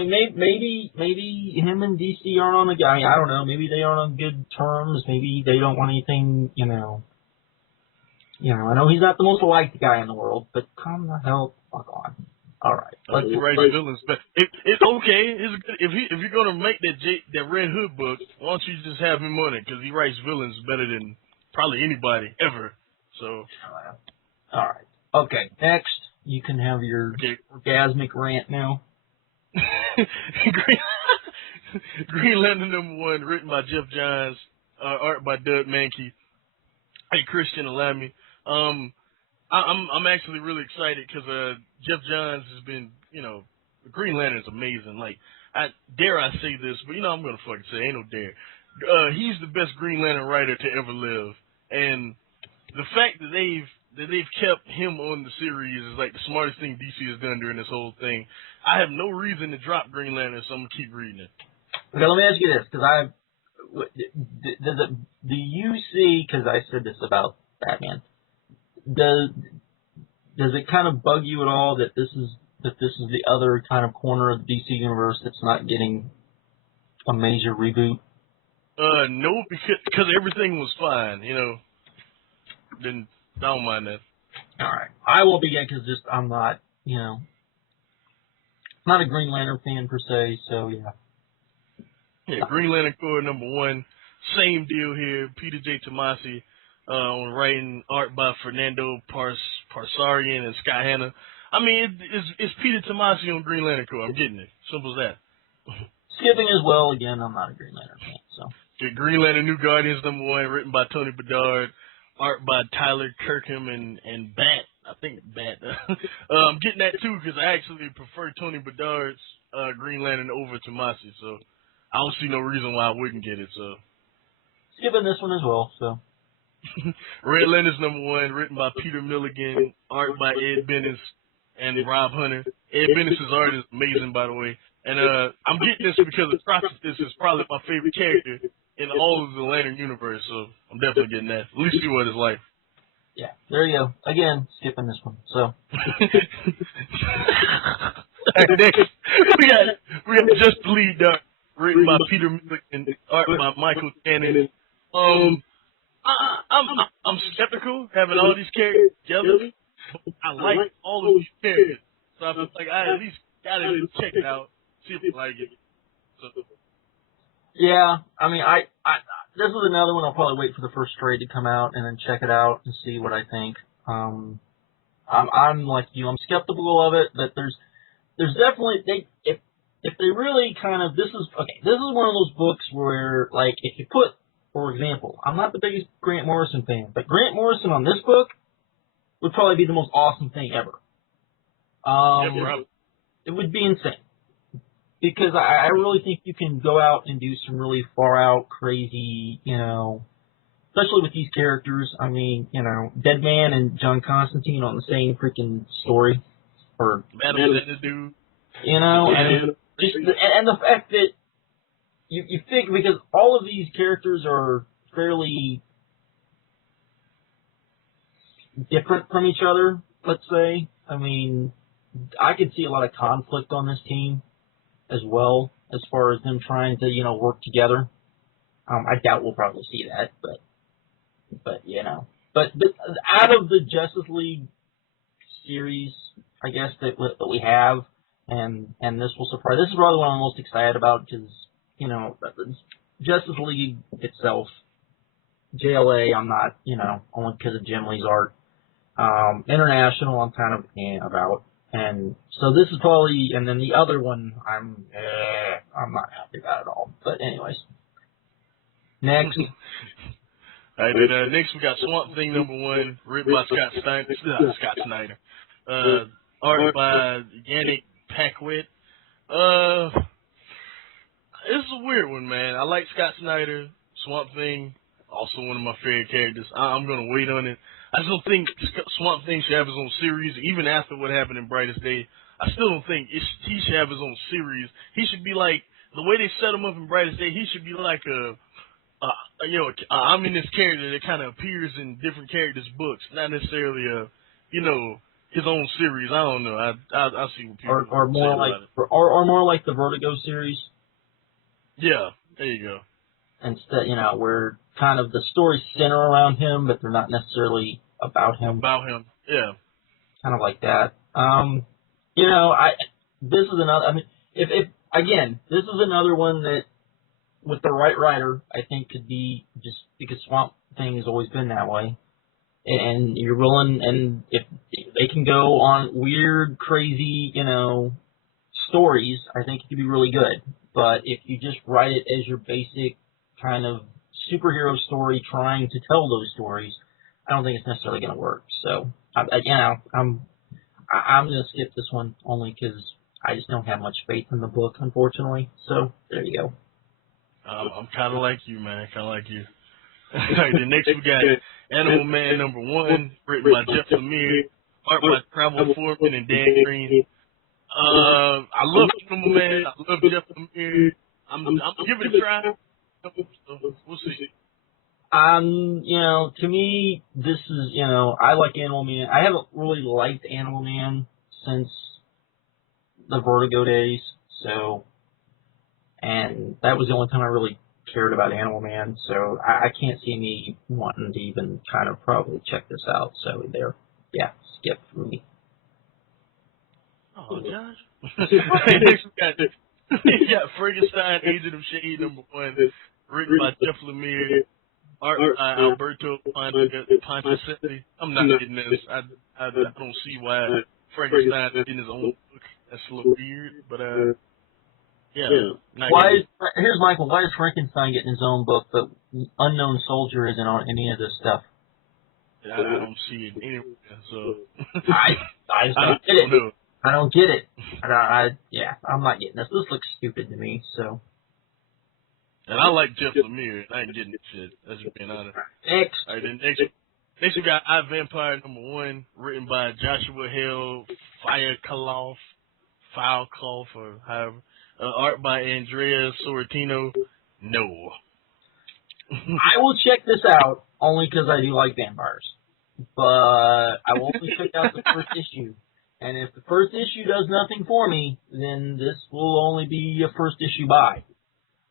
Maybe him and DC aren't on the guy. I don't know. Maybe they aren't on good terms. Maybe they don't want anything, I know he's not the most liked guy in the world, but come the hell fuck on. All right. Let's write villains. But it's okay. If you're gonna make that Red Hood book, why don't you just have him on it? Because he writes villains better than probably anybody ever. So. All right. Okay. Next, you can have your orgasmic rant now. Green Lantern #1, written by Jeff Johns, art by Doug Mankey. Hey, Christian, allow me. I'm actually really excited because Jeff Johns has been, Green Lantern's amazing. Like, dare I say this, but I'm gonna fucking say, ain't no dare. He's the best Green Lantern writer to ever live, and the fact that they've kept him on the series is like the smartest thing DC has done during this whole thing. I have no reason to drop Green Lantern, so I'm gonna keep reading it. Okay, let me ask you this, because do you see? Because I said this about Batman. Does it kind of bug you at all that this is the other kind of corner of the DC universe that's not getting a major reboot? No, because everything was fine, Then I don't mind that. All right, I will be because I'm not, not a Green Lantern fan per se, so yeah. Yeah, Green Lantern Corps #1, same deal here. Peter J. Tomasi on writing, art by Fernando Parsarian and Scott Hanna. I mean, it's Peter Tomasi on Green Lantern Corps. I'm getting it. Simple as that. Skipping as well. Again, I'm not a Green Lantern fan, so. Okay, Green Lantern New Guardians #1, written by Tony Bedard, art by Tyler Kirkham and Bat. I think Bat. I'm getting that too because I actually prefer Tony Bedard's Green Lantern over Tomasi, so I don't see no reason why I wouldn't get it. So Skipping this one as well, so. Red Lanterns #1, written by Peter Milligan, art by Ed Bennis and Rob Hunter. Ed Bennis' art is amazing, by the way. And I'm getting this because Atrocitus is probably my favorite character in all of the Lantern universe, so I'm definitely getting that. At least see what it's like. Yeah, there you go. Again, skipping this one, so. Next, we got Just the Lead Dark, written by Peter Milligan, art by Michael Cannon. I'm skeptical having all these characters together. I like all of these characters, so I feel like I at least gotta check it out, see if I like it. So. Yeah, I mean, this is another one I'll probably wait for the first trade to come out and then check it out and see what I think. I'm like you, I'm skeptical of it, but there's definitely if they really kind of this is one of those books where like if you put, for example, I'm not the biggest Grant Morrison fan, but Grant Morrison on this book would probably be the most awesome thing ever. It would be insane. Because I really think you can go out and do some really far out, crazy, especially with these characters. I mean, Deadman and John Constantine on the same freaking story. Or, Battle the dude. And the fact that you think, because all of these characters are fairly different from each other, let's say. I mean, I could see a lot of conflict on this team as well, as far as them trying to, work together. I doubt we'll probably see that, but out of the Justice League series, I guess that we have, and this will surprise. This is probably what I'm most excited about because Justice League itself, JLA, I'm not, only because of Jim Lee's art. International, I'm kind of about. And so this is probably, and then the other one, I'm not happy about at all. But anyways, next. All right, next we got Swamp Thing #1, written by Scott Snyder. Art by Yannick Paquette. This is a weird one, man. I like Scott Snyder. Swamp Thing, also one of my favorite characters. I'm gonna wait on it. I just don't think Swamp Thing should have his own series, even after what happened in Brightest Day. I still don't think he should have his own series. He should be like, the way they set him up in Brightest Day, he should be like I'm in this character that kind of appears in different characters' books, not necessarily his own series. I don't know. I see what people or more say like about it. or more like the Vertigo series. Yeah, there you go. Instead, where kind of the stories center around him, but they're not necessarily about him. Yeah. Kind of like that. This is another. I mean, if again, this is another one that, with the right writer, I think could be, just because Swamp Thing has always been that way, and you're willing, and if they can go on weird, crazy, stories, I think it could be really good. But if you just write it as your basic kind of superhero story, trying to tell those stories, I don't think it's necessarily going to work. So, I'm going to skip this one only because I just don't have much faith in the book, unfortunately. So, there you go. I'm kind of like you, man. Kind of like you. Alright, then next we got Animal Man #1, written by Jeff Lemire, art by Travel Foreman and Dan Green. I love Animal Man. I love Jeff Lemire. I'm giving it a try. So we'll see. To me, this is, I like Animal Man. I haven't really liked Animal Man since the Vertigo days, so, and that was the only time I really cared about Animal Man, so I can't see me wanting to even kind of probably check this out, so there, yeah, skip for me. Oh, Josh. Next we got Frankenstein, Agent of Shade #1, written by Jeff Lemire, art by Alberto Ponticetti. I'm not getting this. I don't see why Frankenstein in his own book. That's a little weird, but yeah. Here's Michael. Why is Frankenstein getting his own book, but Unknown Soldier isn't on any of this stuff? I don't see it anywhere, so I just don't get it. I don't get it. I'm not getting this. This looks stupid to me. So. And I like Jeff Lemire. I ain't getting this shit. That's just being honest. Next. All right, then next we got I Vampire #1, written by Joshua Hale Firecloth, or however. Art by Andrea Sorrentino. No. I will check this out only because I do like vampires, but I will only check out the first issue. And if the first issue does nothing for me, then this will only be a first issue buy.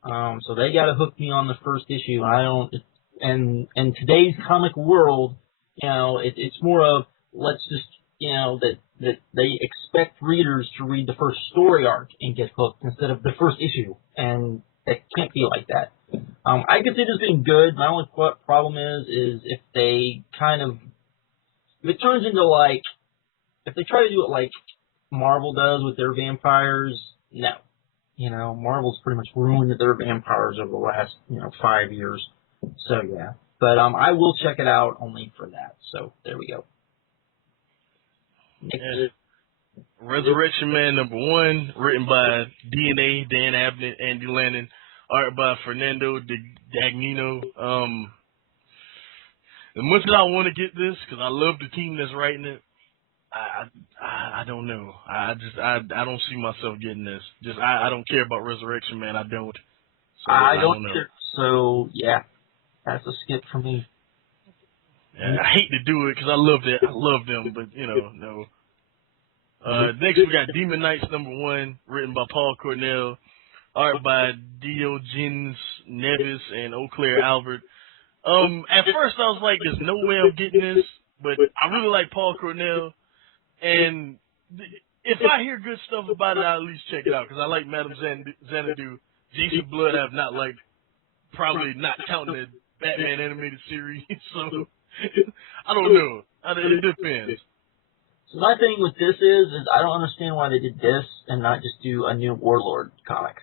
So they got to hook me on the first issue. I don't. And in today's comic world, it's more of let's just that they expect readers to read the first story arc and get hooked instead of the first issue, and it can't be like that. I can see this being good. My only problem is if they if it turns into if they try to do it like Marvel does with their vampires, no. Marvel's pretty much ruined their vampires over the last 5 years. So yeah, but I will check it out only for that. So there we go. Yeah. Resurrection Man #1, written by DNA, Dan Abnett, Andy Lannon, art by Fernando Dagnino. As much as I want to get this, because I love the team that's writing it, I don't know. I don't see myself getting this. I don't care about Resurrection Man. I don't. So I don't know. So yeah, that's a skip for me. Yeah, I hate to do it because I love them, but no. Next we got Demon Knights #1, written by Paul Cornell, art by Diogenes Neves and Eau Claire Albert. At first I was like, there's no way I'm getting this, but I really like Paul Cornell, and if I hear good stuff about it, I'll at least check it out, because I like Madame Xanadu. Jason Blood I've not liked, probably not counting the Batman animated series, so I don't know. It depends. So my thing with this is I don't understand why they did this and not just do a new Warlord comic.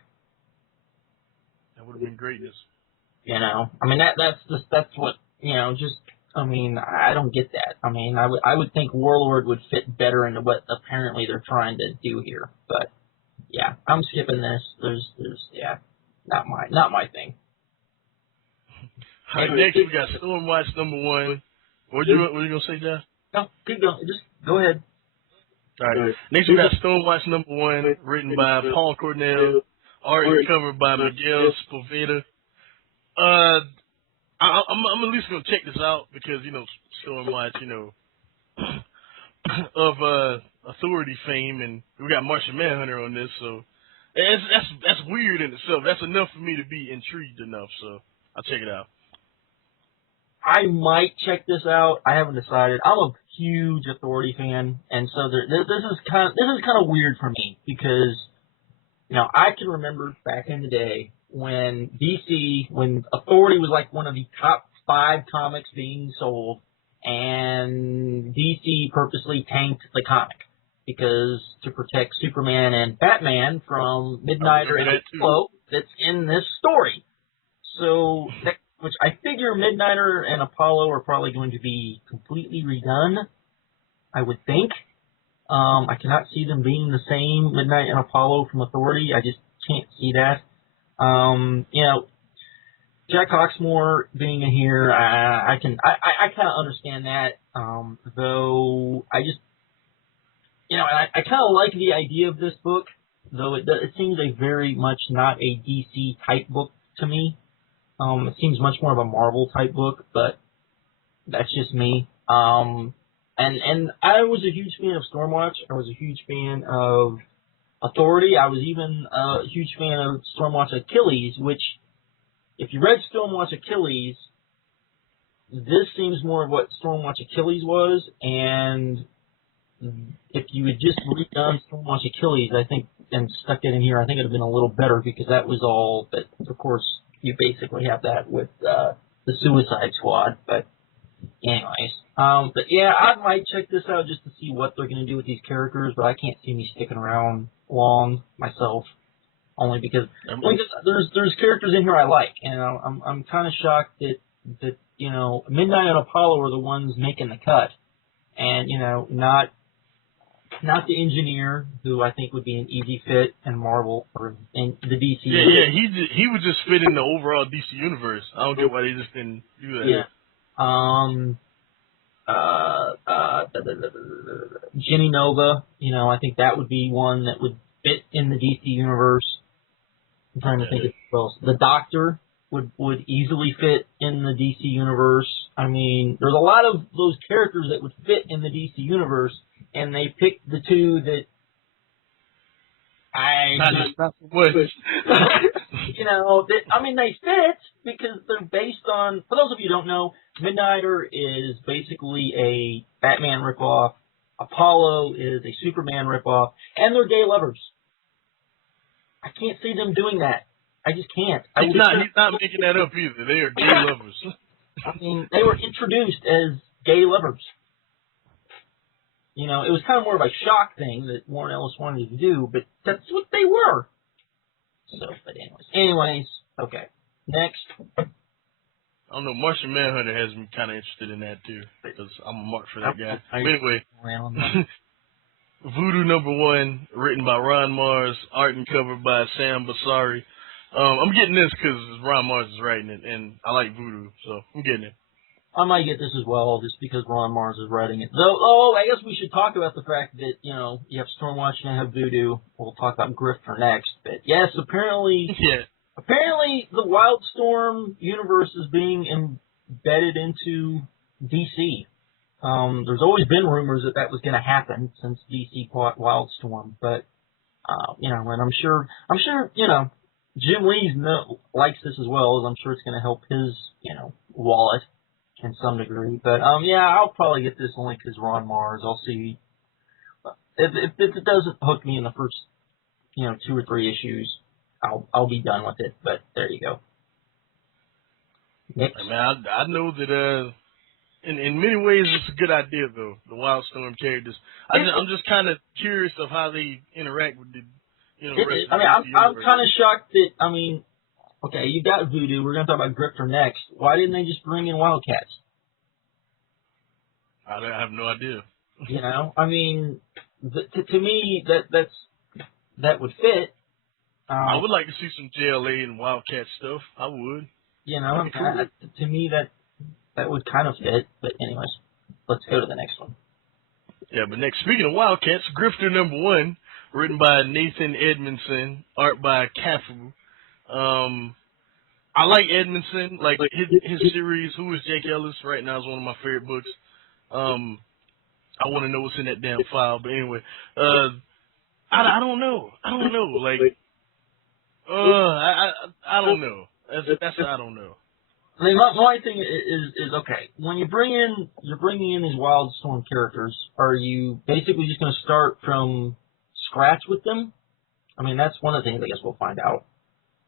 That would have been greatness. I mean that's what I don't get that. I mean, I would think Warlord would fit better into what apparently they're trying to do here. But yeah, I'm skipping this. There's not my thing. All right, next we got Stormwatch #1. What you gonna say, Jeff? No, keep going. Just go ahead. All right. Next we got Stormwatch #1, written by Paul Cornell, art and cover by Miguel Sepulveda. I'm at least gonna check this out because Stormwatch, of Authority fame, and we got Martian Manhunter on this, so that's weird in itself. That's enough for me to be intrigued enough, so I'll check it out. I might check this out. I haven't decided. I'm a huge Authority fan, and so this is kind of weird for me because I can remember back in the day when Authority was like one of the top 5 comics being sold, and DC purposely tanked the comic because to protect Superman and Batman from Midnighter and Apollo that's in this story. So which I figure Midnighter and Apollo are probably going to be completely redone, I would think. I cannot see them being the same Midnight and Apollo from Authority. I just can't see that. Jack Hawksmoor being in here, I kind of understand that. Though I just, I kind of like the idea of this book, though it seems a very much not a DC type book to me. It seems much more of a Marvel type book, but that's just me. And I was a huge fan of Stormwatch. I was a huge fan of Authority. I was even a huge fan of Stormwatch Achilles, which, if you read Stormwatch Achilles, this seems more of what Stormwatch Achilles was, and if you had just redone Stormwatch Achilles, I think, and stuck it in here, I think it would have been a little better, because that was all, but of course, you basically have that with the Suicide Squad, but Anyways, but yeah, I might check this out just to see what they're gonna do with these characters, but I can't see me sticking around long myself, only because there's characters in here I like, and I'm kind of shocked that Midnight and Apollo are the ones making the cut, and not the Engineer, who I think would be an easy fit in Marvel or in the DC. Yeah, he would just fit in the overall DC universe. I don't get why they just didn't do that. Yeah. Jenny Nova, I think that would be one that would fit in the DC universe. I'm trying to think of who else. The Doctor would easily fit in the DC universe. I mean, there's a lot of those characters that would fit in the DC universe, and they picked the two that not so much. They fit because they're based on. For those of you who don't know, Midnighter is basically a Batman ripoff. Apollo is a Superman ripoff, and they're gay lovers. I can't see them doing that. I just can't. He's not making that up either. They are gay lovers. I mean, they were introduced as gay lovers. It was kind of more of a shock thing that Warren Ellis wanted to do, but that's what they were. So, but anyways, okay. Next. I don't know, Martian Manhunter has me kind of interested in that too, because I'm a mark for that guy. But anyway, Voodoo #1, written by Ron Mars, art and cover by Sam Basari. I'm getting this because Ron Mars is writing it, and I like Voodoo, so I'm getting it. I might get this as well, just because Ron Mars is writing it. Though, I guess we should talk about the fact that, you have Stormwatch and you have Voodoo. We'll talk about Grifter next. But yes, apparently the Wildstorm universe is being embedded into DC. There's always been rumors that was going to happen since DC bought Wildstorm, but and I'm sure Jim Lee likes this as well, as I'm sure it's going to help his wallet in some degree. But I'll probably get this only because Ron Mars. I'll see if it doesn't hook me in the first 2 or 3 issues. I'll be done with it. But there you go. Next. I mean, I know that in many ways it's a good idea though. The Wildstorm characters. I'm just kind of curious of how they interact with the rest of the I'm kind of shocked that okay, you got Voodoo. We're gonna talk about Grifter next. Why didn't they just bring in Wildcats? I have no idea. To me that would fit. I would like to see some JLA and Wildcat stuff. I would. To me that would kind of fit. But anyways, let's go to the next one. Yeah, but next, speaking of Wildcats, Grifter #1, written by Nathan Edmondson, art by Cafu. I like Edmondson, like his series, Who is Jake Ellis, right now is one of my favorite books. I want to know what's in that damn file, but anyway, I don't know. I don't know. That's I don't know. I mean, my thing is okay. When you're bringing in these Wildstorm characters, are you basically just going to start from scratch with them? I mean, that's one of the things I guess we'll find out.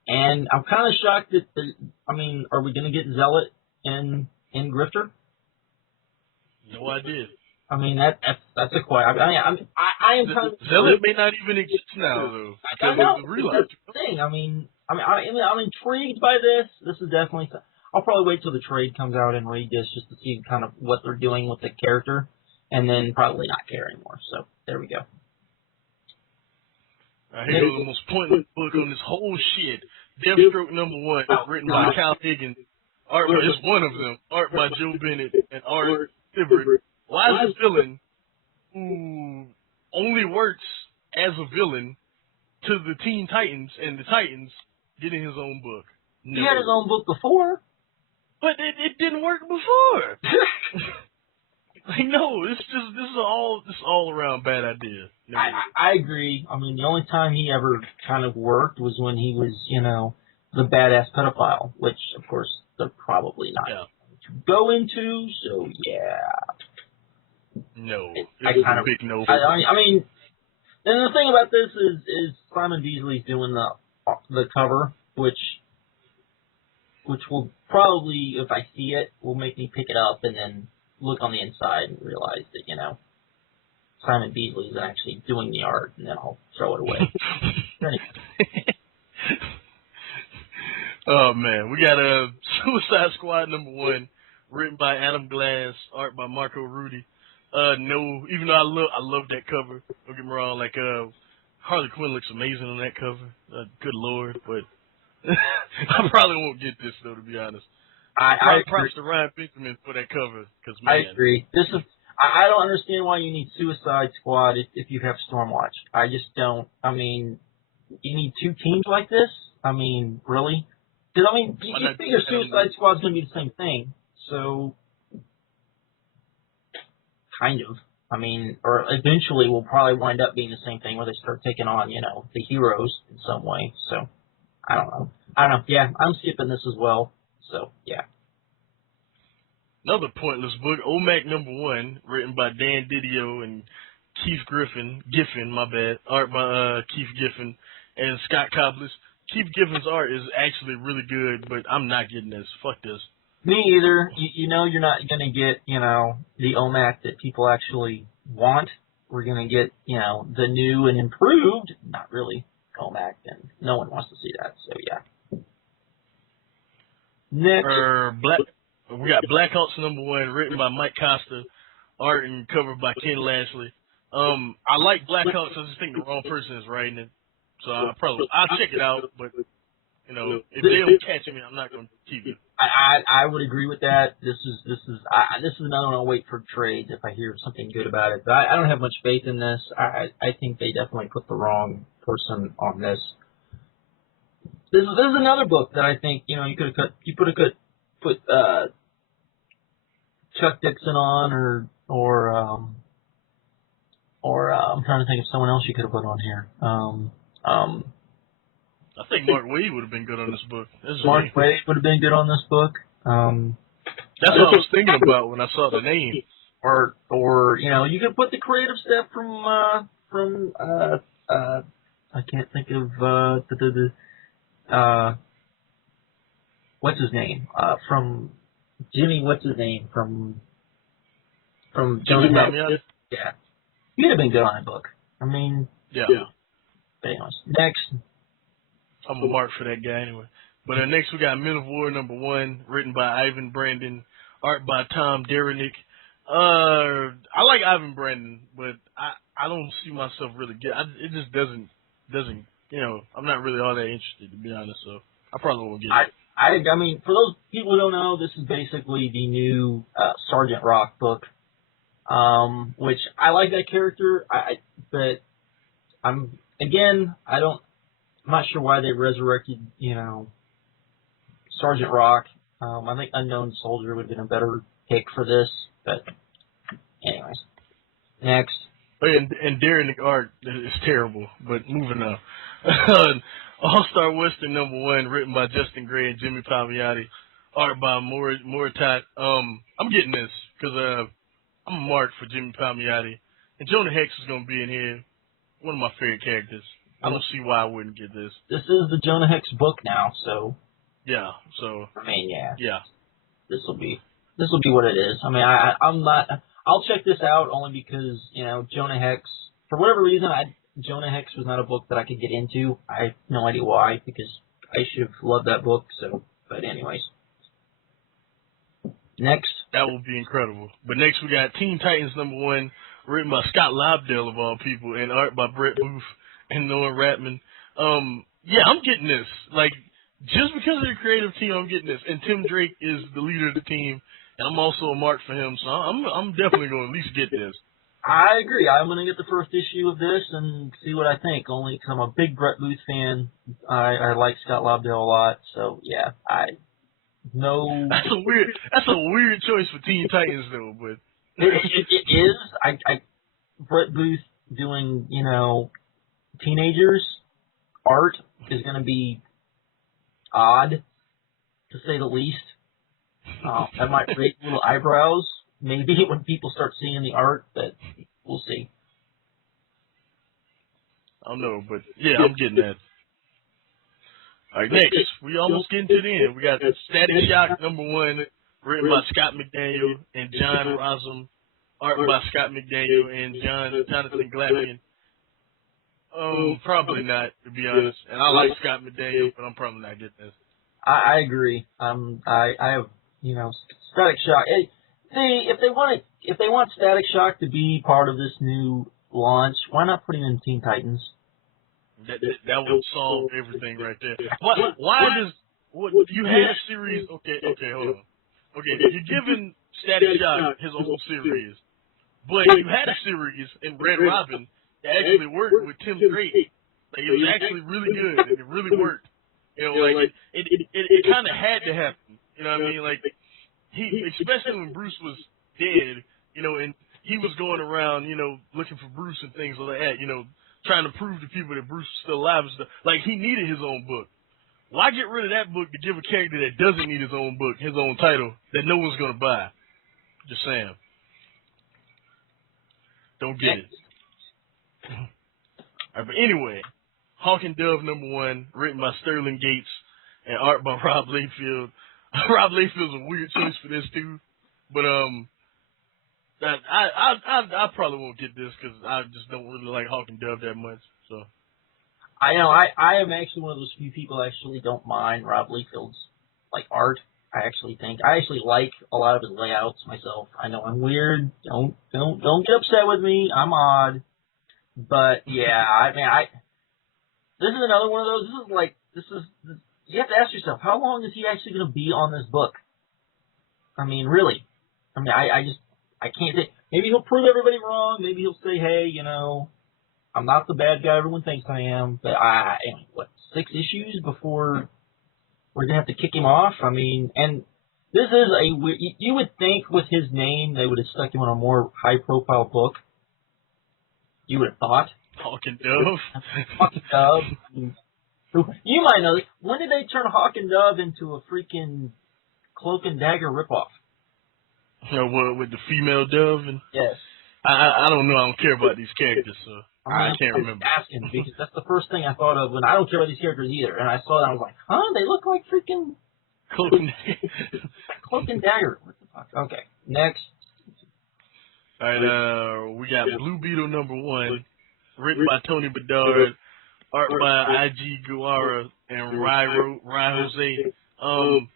And I'm kind of shocked that are we going to get Zealot in Grifter? No idea. I mean, that's a question. I am kind of Zealot may not even exist now though. I know. That's the thing. I'm intrigued by this. This is definitely. I'll probably wait till the trade comes out and read this just to see kind of what they're doing with the character, and then probably not care anymore. So there we go. Here goes the most pointless book on this whole shit. Deathstroke #1, written by Kyle Higgins. Art by just one of them. Art by Joe Bennett and Art Sivert. Why is a villain who only works as a villain to the Teen Titans and the Titans getting his own book? No. He had his own book before. But it didn't work before. No, this is all around bad idea. No. I agree. I mean, the only time he ever kind of worked was when he was, the badass pedophile, which of course they're probably not going to go into. So yeah. No, I kind of big no. I mean, and the thing about this is Simon Beasley's doing the cover, which will probably, if I see it, will make me pick it up and then look on the inside and realize that, you know, Simon Beasley is actually doing the art, and then I'll throw it away. Oh man, we got a Suicide Squad #1, written by Adam Glass, art by Marco Rudy. No, even though I love that cover. Don't get me wrong, like Harley Quinn looks amazing on that cover. Good lord, but I probably won't get this though, to be honest. I props to Ryan Benjamin for that cover, because I man, agree. This is I don't understand why you need Suicide Squad if you have Stormwatch. I just don't. I mean, you need two teams like this? I mean, really? Because, I mean, you figure Suicide Squad's going to be the same thing, so kind of. I mean, or eventually will probably wind up being the same thing where they start taking on, you know, the heroes in some way. So, I don't know. Yeah, I'm skipping this as well. So, yeah. Another pointless book, O.M.A.C #1, written by Dan Didio and Keith Giffen, my bad. Art by Keith Giffen and Scott Coblis. Keith Giffen's art is actually really good, but I'm not getting this. Fuck this. Me either. You know you're not going to get, you know, the O.M.A.C that people actually want. We're going to get, you know, the new and improved, not really, O.M.A.C, and no one wants to see that, so yeah. Next. We got Black Hawks #1, written by Mike Costa, art and covered by Ken Lashley. I like Black Hawks, I just think the wrong person is writing it. So I'll check it out, but you know, if they don't catch me, I'm not going to keep it. I would agree with that. This is another one I'll wait for trades if I hear something good about it. But I don't have much faith in this. I think they definitely put the wrong person on this. This is another book that I think, you know, you could put Chuck Dixon on or I'm trying to think of someone else you could have put on here. I think Mark Waid would have been good on this book. Mark Waid would have been good on this book. That's what I was thinking about when I saw the name. Or you know, you could put the creative stuff from I can't think of what's his name? From Jimmy, what's his name? From Jimmy Palmiotti? Yeah. He'd have been good on that book. I mean, yeah. But anyways, next. I'm a mark for that guy anyway. But next we got Men of War #1, written by Ivan Brandon, art by Tom Derenick. I like Ivan Brandon, but I don't see myself really it just doesn't, you know, I'm not really all that interested, to be honest, so I probably won't get it. I mean, for those people who don't know, this is basically the new Sergeant Rock book, which I like that character, but I'm not sure why they resurrected, you know, Sergeant Rock. I think Unknown Soldier would have been a better pick for this, but anyways. Next. And Derenick art is terrible, but moving on. All-Star Western #1, written by Justin Gray and Jimmy Palmiotti, art by Moritat. I'm getting this because I'm a mark for Jimmy Palmiotti, and Jonah Hex is going to be in here. One of my favorite characters. I don't see why I wouldn't get this. This is the Jonah Hex book now, so yeah. So I mean, yeah. This will be what it is. I mean, I'm not. I'll check this out only because, you know, Jonah Hex, for whatever reason, Jonah Hex was not a book that I could get into. I have no idea why, because I should have loved that book. So, but anyways. Next. That would be incredible. But next we got Teen Titans #1, written by Scott Lobdell of all people, and art by Brett Booth and Noah Ratman. Yeah, I'm getting this. Like, just because of the creative team, I'm getting this. And Tim Drake is the leader of the team, and I'm also a mark for him, so I'm definitely going to at least get this. I agree. I'm going to get the first issue of this and see what I think, only because I'm a big Brett Booth fan. I like Scott Lobdell a lot, so yeah, no. That's a weird choice for Teen Titans, though, but it is. Brett Booth doing, you know, teenagers art is going to be odd, to say the least. That might raise little eyebrows, maybe, when people start seeing the art, but we'll see. I don't know, but yeah, I'm getting that. All right, next, we almost getting to the end. We got Static Shock #1, written by Scott McDaniel and John Rossum, art by Scott McDaniel and Jonathan Glapion. Probably not, to be honest. And I like Scott McDaniel, but I'm probably not getting this. I agree. I have, Static Shock. If they want Static Shock to be part of this new launch, why not put him in Teen Titans? That would solve everything right there. Why does you had a series? Okay, hold on. Okay, you're giving Static Shock his own series, but you had a series in Red Robin that actually worked with Tim Drake. Like, it was actually really good, and it really worked. It kind of had to happen. You know what I mean? Like, especially when Bruce was dead, and he was going around, looking for Bruce and things like that, trying to prove to people that Bruce was still alive and stuff. Like, he needed his own book. Why get rid of that book to give a character that doesn't need his own book, his own title, that no one's going to buy? Just saying. Don't get it. All right, but anyway, Hawk and Dove #1, written by Sterling Gates and art by Rob Liefeld. Rob Liefield's a weird choice for this too, but I probably won't get this because I just don't really like Hawk and Dove that much. So I know I am actually one of those few people that actually don't mind Rob Liefeld's art. I actually like a lot of his layouts myself. I know I'm weird. Don't get upset with me. I'm odd. But yeah, this is another one of those. You have to ask yourself, how long is he actually going to be on this book? I mean, really. I can't say. Maybe he'll prove everybody wrong. Maybe he'll say, hey, I'm not the bad guy everyone thinks I am. But 6 issues before we're going to have to kick him off? I mean, and this is you would think with his name they would have stuck him on a more high-profile book. You would have thought. Hawk and Dove. Hawk and Dove. You might know this. When did they turn Hawk and Dove into a freaking Cloak and Dagger ripoff? With the female Dove? Yes. I don't know. I don't care about these characters, so I can't remember. I'm asking because that's the first thing I thought of when I don't care about these characters either. And I saw that, I was like, huh? They look like freaking Cloak and Dagger. Cloak and Dagger. What the fuck? Okay. Next. All right, we got Blue Beetle #1, written by Tony Bedard, art by I.G. Guara and Rai Jose. I'm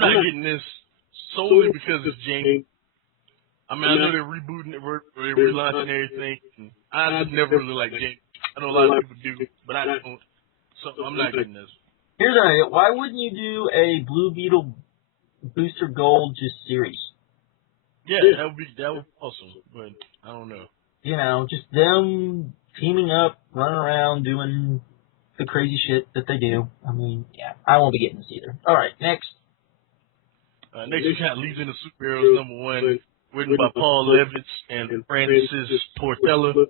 not getting this solely because it's Jamie. I mean, I know they're rebooting it, they're relaunching everything. And I just never really liked Jamie. I know a lot of people do, but I don't. So I'm not getting this. Here's an idea. Why wouldn't you do a Blue Beetle Booster Gold just series? Yeah, that would be awesome, but I don't know. Just them teaming up, running around, doing the crazy shit that they do. I mean, yeah, I won't be getting this either. All right, next. Next we got Legion of Superheroes #1, written by Paul Levitz and Francis Portela.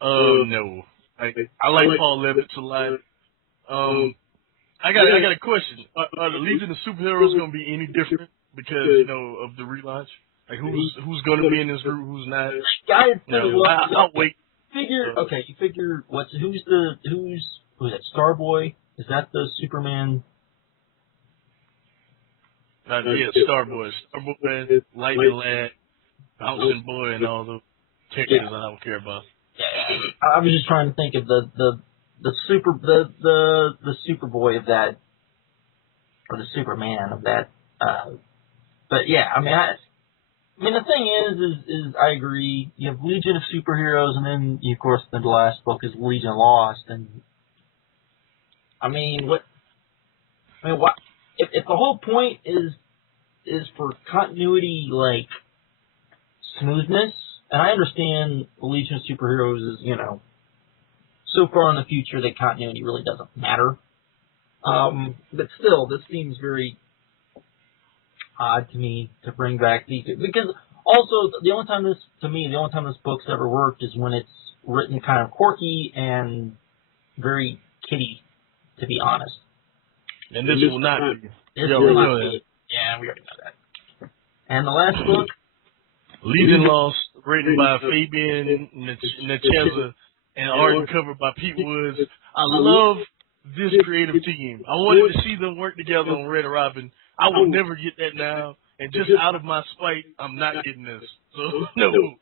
No, I like Paul Levitz a lot. I got a question. Are the Legion of Superheroes going to be any different because of the relaunch? Like who's going to be in this group? Who's not? I'll wait. You figure who's that? Starboy? Is that the Superman? Yeah, Starboy, Lightning Lad, Bouncing Boy, and all the characters I don't care about. Yeah, I was just trying to think of the Superboy of that, or the Superman of that. But yeah, I mean, the thing is I agree. You have Legion of Superheroes, and then of course the last book is Legion Lost, and what? If the whole point is for continuity, smoothness, and I understand the Legion of Superheroes is, so far in the future that continuity really doesn't matter. But still, this seems very odd to me to bring back these, because also the only time this book's ever worked is when it's written kind of quirky and very kiddie, to be honest. And this will not be. Yeah, we already know that. And the last book, Legion Lost, written by Fabian Nicieza and art and cover by Pete Woods. I love this creative team. I wanted to see them work together on Red Robin I will never get that now. And just out of my spite, I'm not getting this. So no.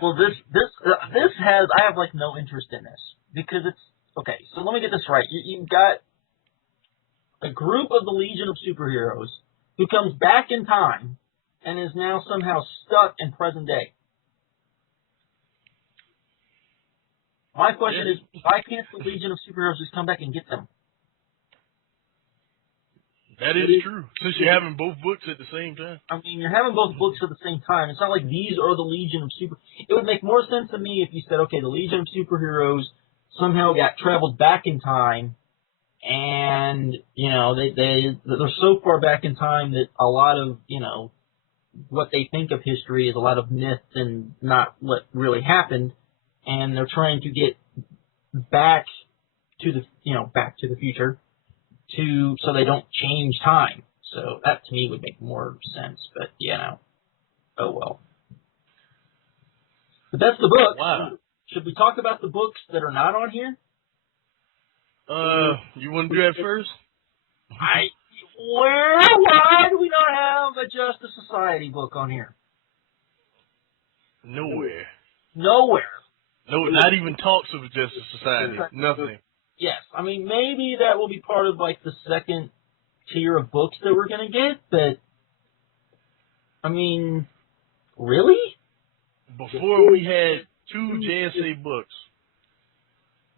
Well, I have like no interest in this because it's okay. So let me get this right. You've got a group of the Legion of Superheroes who comes back in time and is now somehow stuck in present day. My question is, why can't the Legion of Superheroes just come back and get them? That is true. Since you're having both books at the same time. I mean, you're having both books at the same time. It's not like these are the Legion of Super. It would make more sense to me if you said, okay, the Legion of Superheroes somehow got traveled back in time, and they're so far back in time that a lot of what they think of history is a lot of myth and not what really happened, and they're trying to get back to the future. So they don't change time. So that to me would make more sense, but oh well. But that's the book. Wow. Should we talk about the books that are not on here? You want to do that first? Why do we not have a Justice Society book on here? Nowhere. No, not even talks of a Justice Society. Nothing. Yes, I mean, maybe that will be part of, like, the second tier of books that we're going to get, but, I mean, really? Before we had 2 JSA books.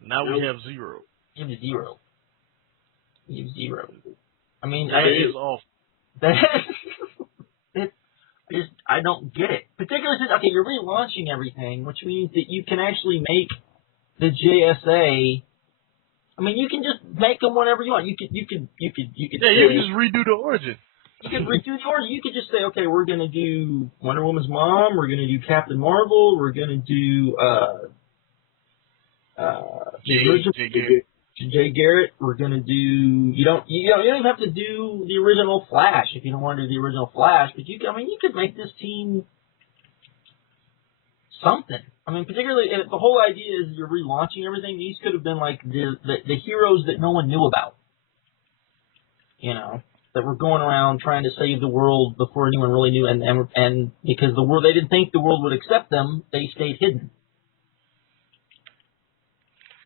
Now we have 0. You have 0. You have 0. I mean, that is awful. I don't get it. Particularly since, okay, you're relaunching everything, which means that you can actually make the JSA... I mean, you can just make them whenever you want. You could. Yeah, you can just redo the origin. You could redo the origin. You could just say, okay, we're gonna do Wonder Woman's mom. We're gonna do Captain Marvel. We're gonna do Jay Garrett. We're gonna do. You don't even have to do the original Flash if you don't want to do the original Flash. But you could make this team something. I mean, particularly, the whole idea is you're relaunching everything. These could have been like the heroes that no one knew about. That were going around trying to save the world before anyone really knew, and because they didn't think the world would accept them, they stayed hidden.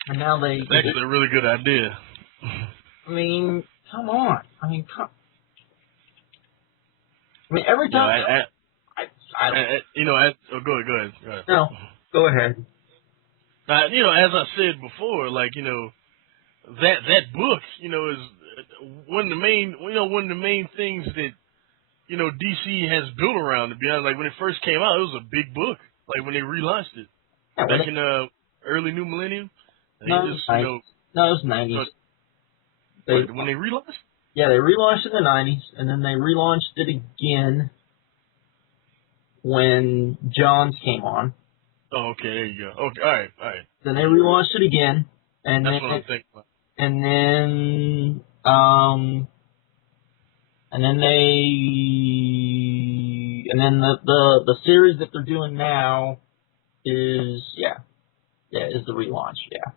And now That's actually a really good idea. I mean, come on. Every time. Go ahead. No, go ahead. As I said before, that book, is one of the main things that, DC has built around, to be honest. Like, when it first came out, it was a big book. Like, when they relaunched it. Back in early New Millennium. No, it was 90s. When they relaunched? Yeah, they relaunched in the 90s, and then they relaunched it again when Johns came on. Oh, okay, there you go. Okay, all right. Then they relaunched it again, and that's what I'm thinking about. And then the series that they're doing now is the relaunch, yeah.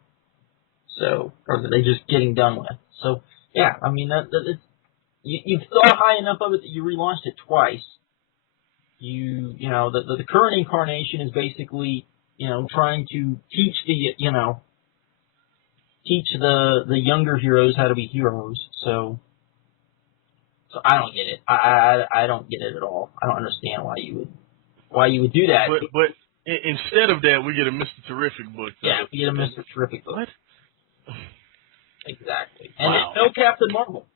So, or they just getting done with. So, yeah, I mean you've thought high enough of it that you relaunched it twice. The current incarnation is basically, trying to teach the younger heroes how to be heroes. So I don't get it. I don't get it at all. I don't understand why you would do that. But instead of that, we get a Mr. Terrific book. Yeah, we get a Mr. Terrific book. What? Exactly. And no Captain Marvel.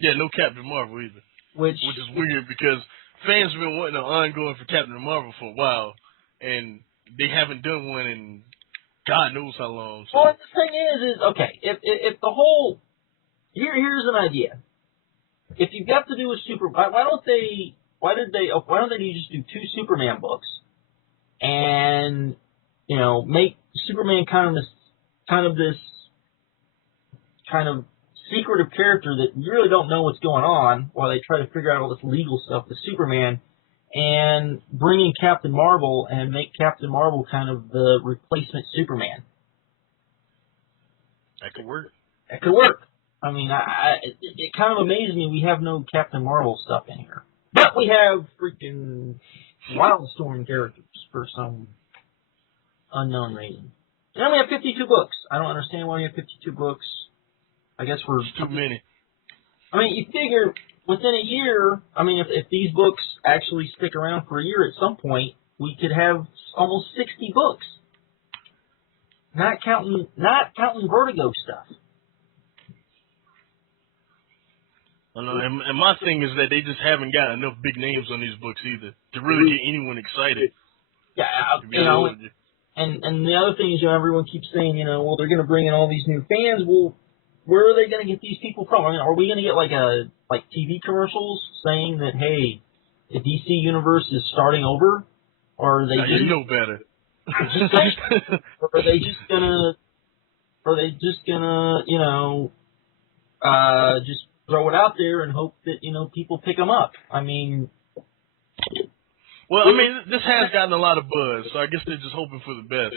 Yeah, no Captain Marvel either. Which is weird because fans have been wanting an ongoing for Captain Marvel for a while, and they haven't done one in God knows how long. So. Well, the thing is okay, if the whole here's an idea. If you've got to do a why don't they just do 2 Superman books and make Superman kind of this secretive character that you really don't know what's going on while they try to figure out all this legal stuff with Superman, and bring in Captain Marvel and make Captain Marvel kind of the replacement Superman. That could work. That could work. I mean, it kind of amazes me we have no Captain Marvel stuff in here. But we have freaking Wildstorm characters for some unknown reason. And then we have 52 books. I don't understand why we have 52 books. I guess we're... It's too many. I mean, you figure within a year, I mean, if these books actually stick around for a year at some point, we could have almost 60 books. Not counting Vertigo stuff. I know, and my thing is that they just haven't got enough big names on these books either to really get anyone excited. Yeah, you know, and the other thing is, you know, everyone keeps saying, you know, well, they're going to bring in all these new fans. Well, where are they going to get these people from? I mean, are we going to get like TV commercials saying that, hey, the DC universe is starting over, or are they just, you know better? or are they just gonna, you know, just throw it out there and hope that, you know, people pick them up? I mean, well, I mean, this has gotten a lot of buzz, so I guess they're just hoping for the best,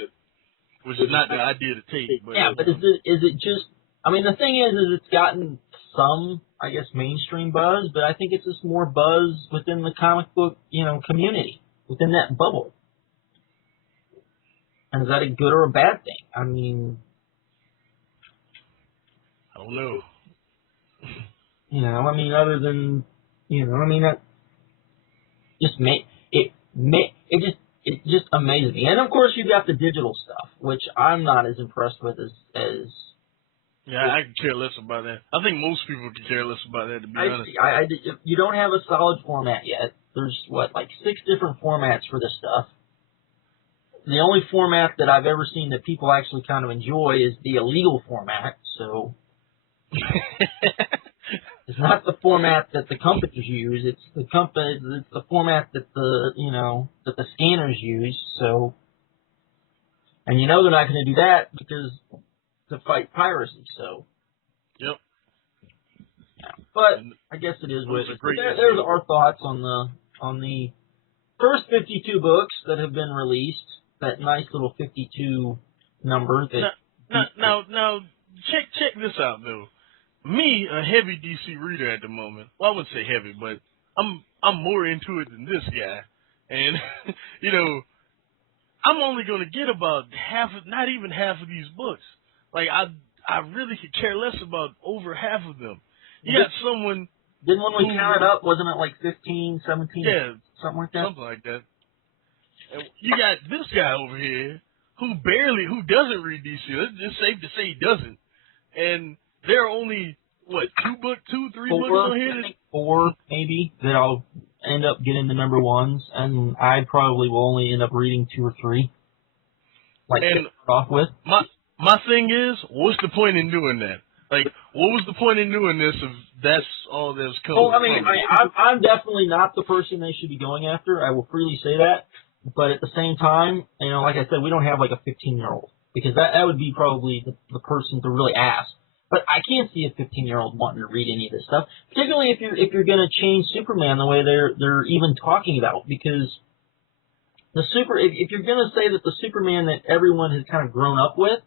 which is not the idea to take. But, yeah, but is it just? I mean, the thing is it's gotten some, I guess, mainstream buzz, but I think it's just more buzz within the comic book, you know, community, within that bubble. And is that a good or a bad thing? I mean, I don't know. You know, I mean, other than, you know, I mean, that just it just amazes me. And of course, you've got the digital stuff, which I'm not as impressed with as. Yeah, I could care less about that. I think most people could care less about that, to be honest. You don't have a solid format yet. There's, like 6 different formats for this stuff. The only format that I've ever seen that people actually kind of enjoy is the illegal format, so... It's not the format that the companies use, it's the format that that the scanners use, so... And you know they're not going to do that because... to fight piracy, so... Yep. Yeah. But I guess it is what it is. There's our thoughts on the first 52 books that have been released. That nice little 52 number. Now, check this out though. Me, a heavy DC reader at the moment. Well, I wouldn't say heavy, but I'm more into it than this guy. And you know, I'm only going to get about not even half of these books. Like I really could care less about over half of them. You got someone. Then when we counted up, wasn't it like 15, 17? Yeah, something like that. Something like that. And you got this guy over here who doesn't read DC. It's safe to say he doesn't. And there are only, what, 3 books on here? I think 4, maybe, that I'll end up getting the number ones. And I probably will only end up reading 2 or 3. Like, to start off with. My thing is, what's the point in doing that? Like, what was the point in doing this if that's all that's coming? Well, I mean, I'm definitely not the person they should be going after. I will freely say that. But at the same time, you know, like I said, we don't have like a 15-year-old because that would be probably the person to really ask. But I can't see a 15-year-old wanting to read any of this stuff, particularly if you're going to change Superman the way they're even talking about. Because if you're going to say that the Superman that everyone has kind of grown up with,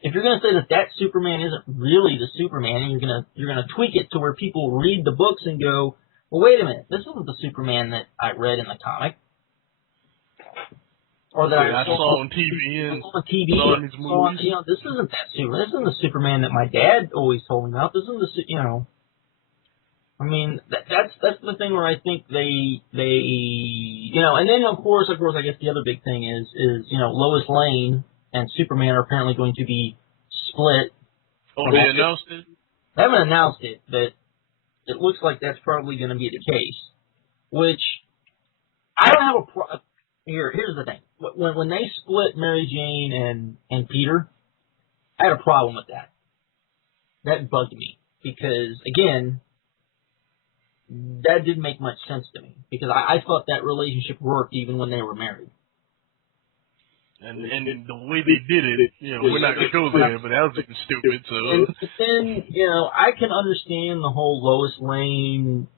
if you're going to say that Superman isn't really the Superman, and you're gonna tweak it to where people read the books and go, well, wait a minute, this isn't the Superman that I read in the comic. Or that I saw on TV and saw in these movies. You know, this isn't that Superman. This isn't the Superman that my dad always told me about. This isn't the, I mean, that's the thing where I think they, and then of course, I guess the other big thing is, Lois Lane and Superman are apparently going to be split. Oh, they announced it? They haven't announced it, but it looks like that's probably going to be the case. Which, I don't have a problem. Here's the thing. When they split Mary Jane and Peter, I had a problem with that. That bugged me. Because, again, that didn't make much sense to me. Because I thought that relationship worked even when they were married. And the way they did it, we're not going to go there, but that was even stupid. So. But then, I can understand the whole Lois Lane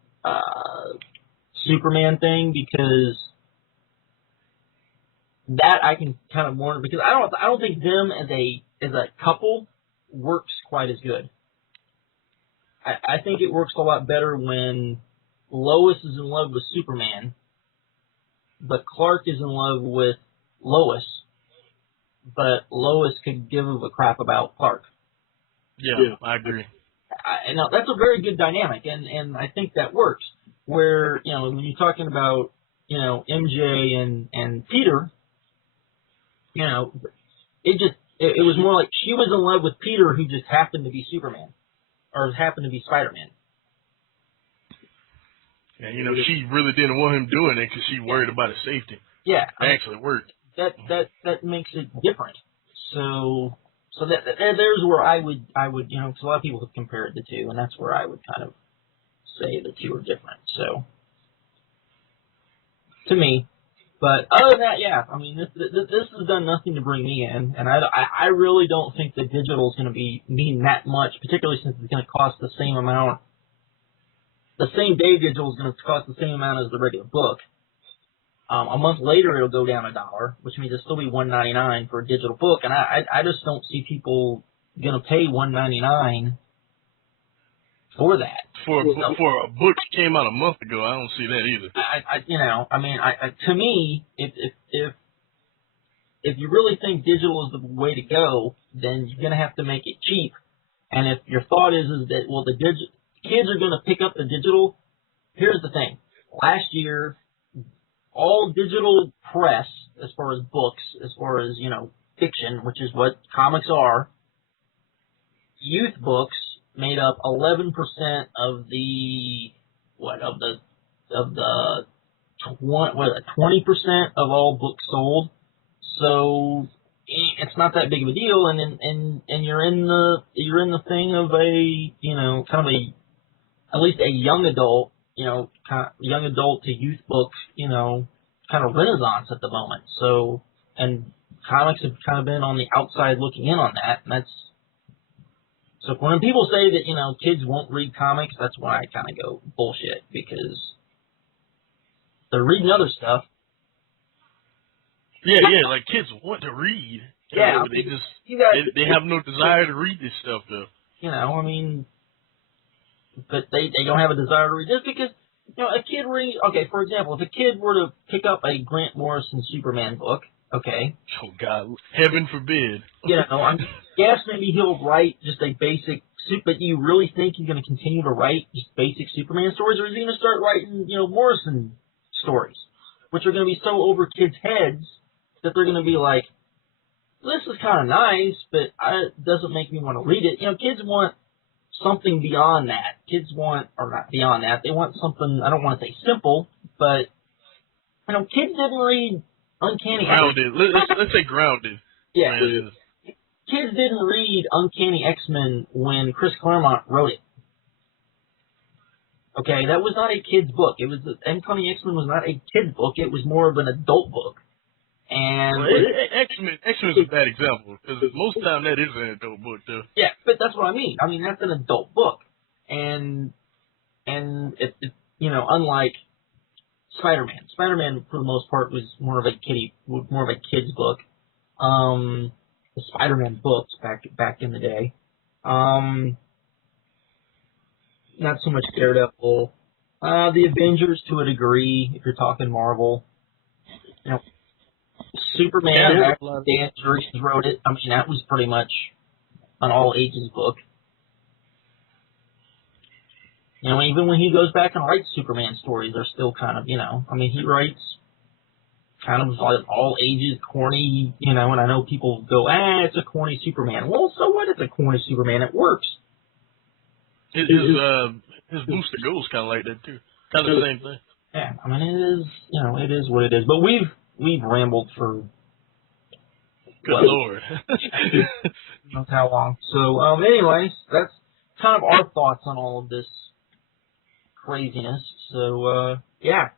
Superman thing because that I can kind of mourn because I don't think them as a couple works quite as good. I think it works a lot better when Lois is in love with Superman, but Clark is in love with Lois, but Lois could give a crap about Clark. Yeah, I agree. Now, that's a very good dynamic, and I think that works. Where, when you're talking about, MJ and Peter, it was more like she was in love with Peter, who just happened to be Superman, or happened to be Spider-Man. And, she really didn't want him doing it because she worried about his safety. Yeah. It actually worked. That makes it different. So there's where I would, because a lot of people have compared the two, and that's where I would kind of say the two are different. So, to me. But other than that, yeah, I mean, this has done nothing to bring me in, and I really don't think the digital is going to mean that much, particularly since it's going to cost the same amount. The same day digital is going to cost the same amount as the regular book. A month later, it'll go down $1, which means it'll still be $1.99 for a digital book, and I just don't see people going to pay $1.99 for that. For a book that came out a month ago, I don't see that either. To me, if you really think digital is the way to go, then you're going to have to make it cheap. And if your thought is that, well, kids are going to pick up the digital, here's the thing. Last year, all digital press, as far as books, as far as, fiction, which is what comics are, youth books made up 11% of the 20% of all books sold. So it's not that big of a deal, and you're in the thing of a kind of at least a young adult, young adult to youth book, kind of renaissance at the moment. So, and comics have kind of been on the outside looking in on that, and that's. So when people say that, kids won't read comics, that's why I kind of go bullshit, because they're reading other stuff. Yeah, like kids want to read. Yeah. But they have no desire to read this stuff, though. But they don't have a desire to read this because, a kid for example, if a kid were to pick up a Grant Morrison Superman book, okay. Oh, God, heaven forbid. Yes, maybe he'll write just a basic, but you really think he's going to continue to write just basic Superman stories, or is he going to start writing, Morrison stories, which are going to be so over kids' heads that they're going to be like, this is kind of nice, but it doesn't make me want to read it. Kids want something beyond that. Or not beyond that, they want something, I don't want to say simple, but, kids didn't read Uncanny Grounded. Let's say grounded. Yeah. Kids didn't read Uncanny X-Men when Chris Claremont wrote it. Okay, that was not a kid's book. Uncanny X-Men was not a kid's book. It was more of an adult book. And X-Men is a bad example, because most of the time that is an adult book, though. Yeah, but that's what I mean. That's an adult book. And it unlike Spider-Man. Spider-Man, for the most part, was more of a kid's book. The Spider-Man books back in the day. Not so much Daredevil. The Avengers to a degree, if you're talking Marvel. Superman, Dan Jurgens wrote it. That was pretty much an all-ages book. Even when he goes back and writes Superman stories, they're still kind of, he writes kind of like all-ages, corny, and I know people go, it's a corny Superman. Well, so what? It's a corny Superman. It works. His Booster Gold's kind of like that, too. Kind of the same thing. Yeah, it is, it is what it is. But we've rambled for... Good Lord. Knows how long. So, anyways, that's kind of our thoughts on all of this craziness. So, yeah.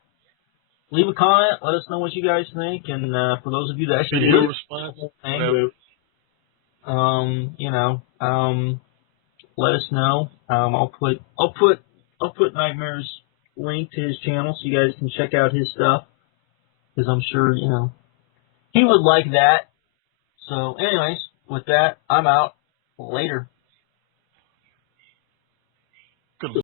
Leave a comment. Let us know what you guys think. And for those of you that actually video response, let us know. I'll put Nightmare's link to his channel so you guys can check out his stuff, because I'm sure he would like that. So, anyways, with that, I'm out. Later.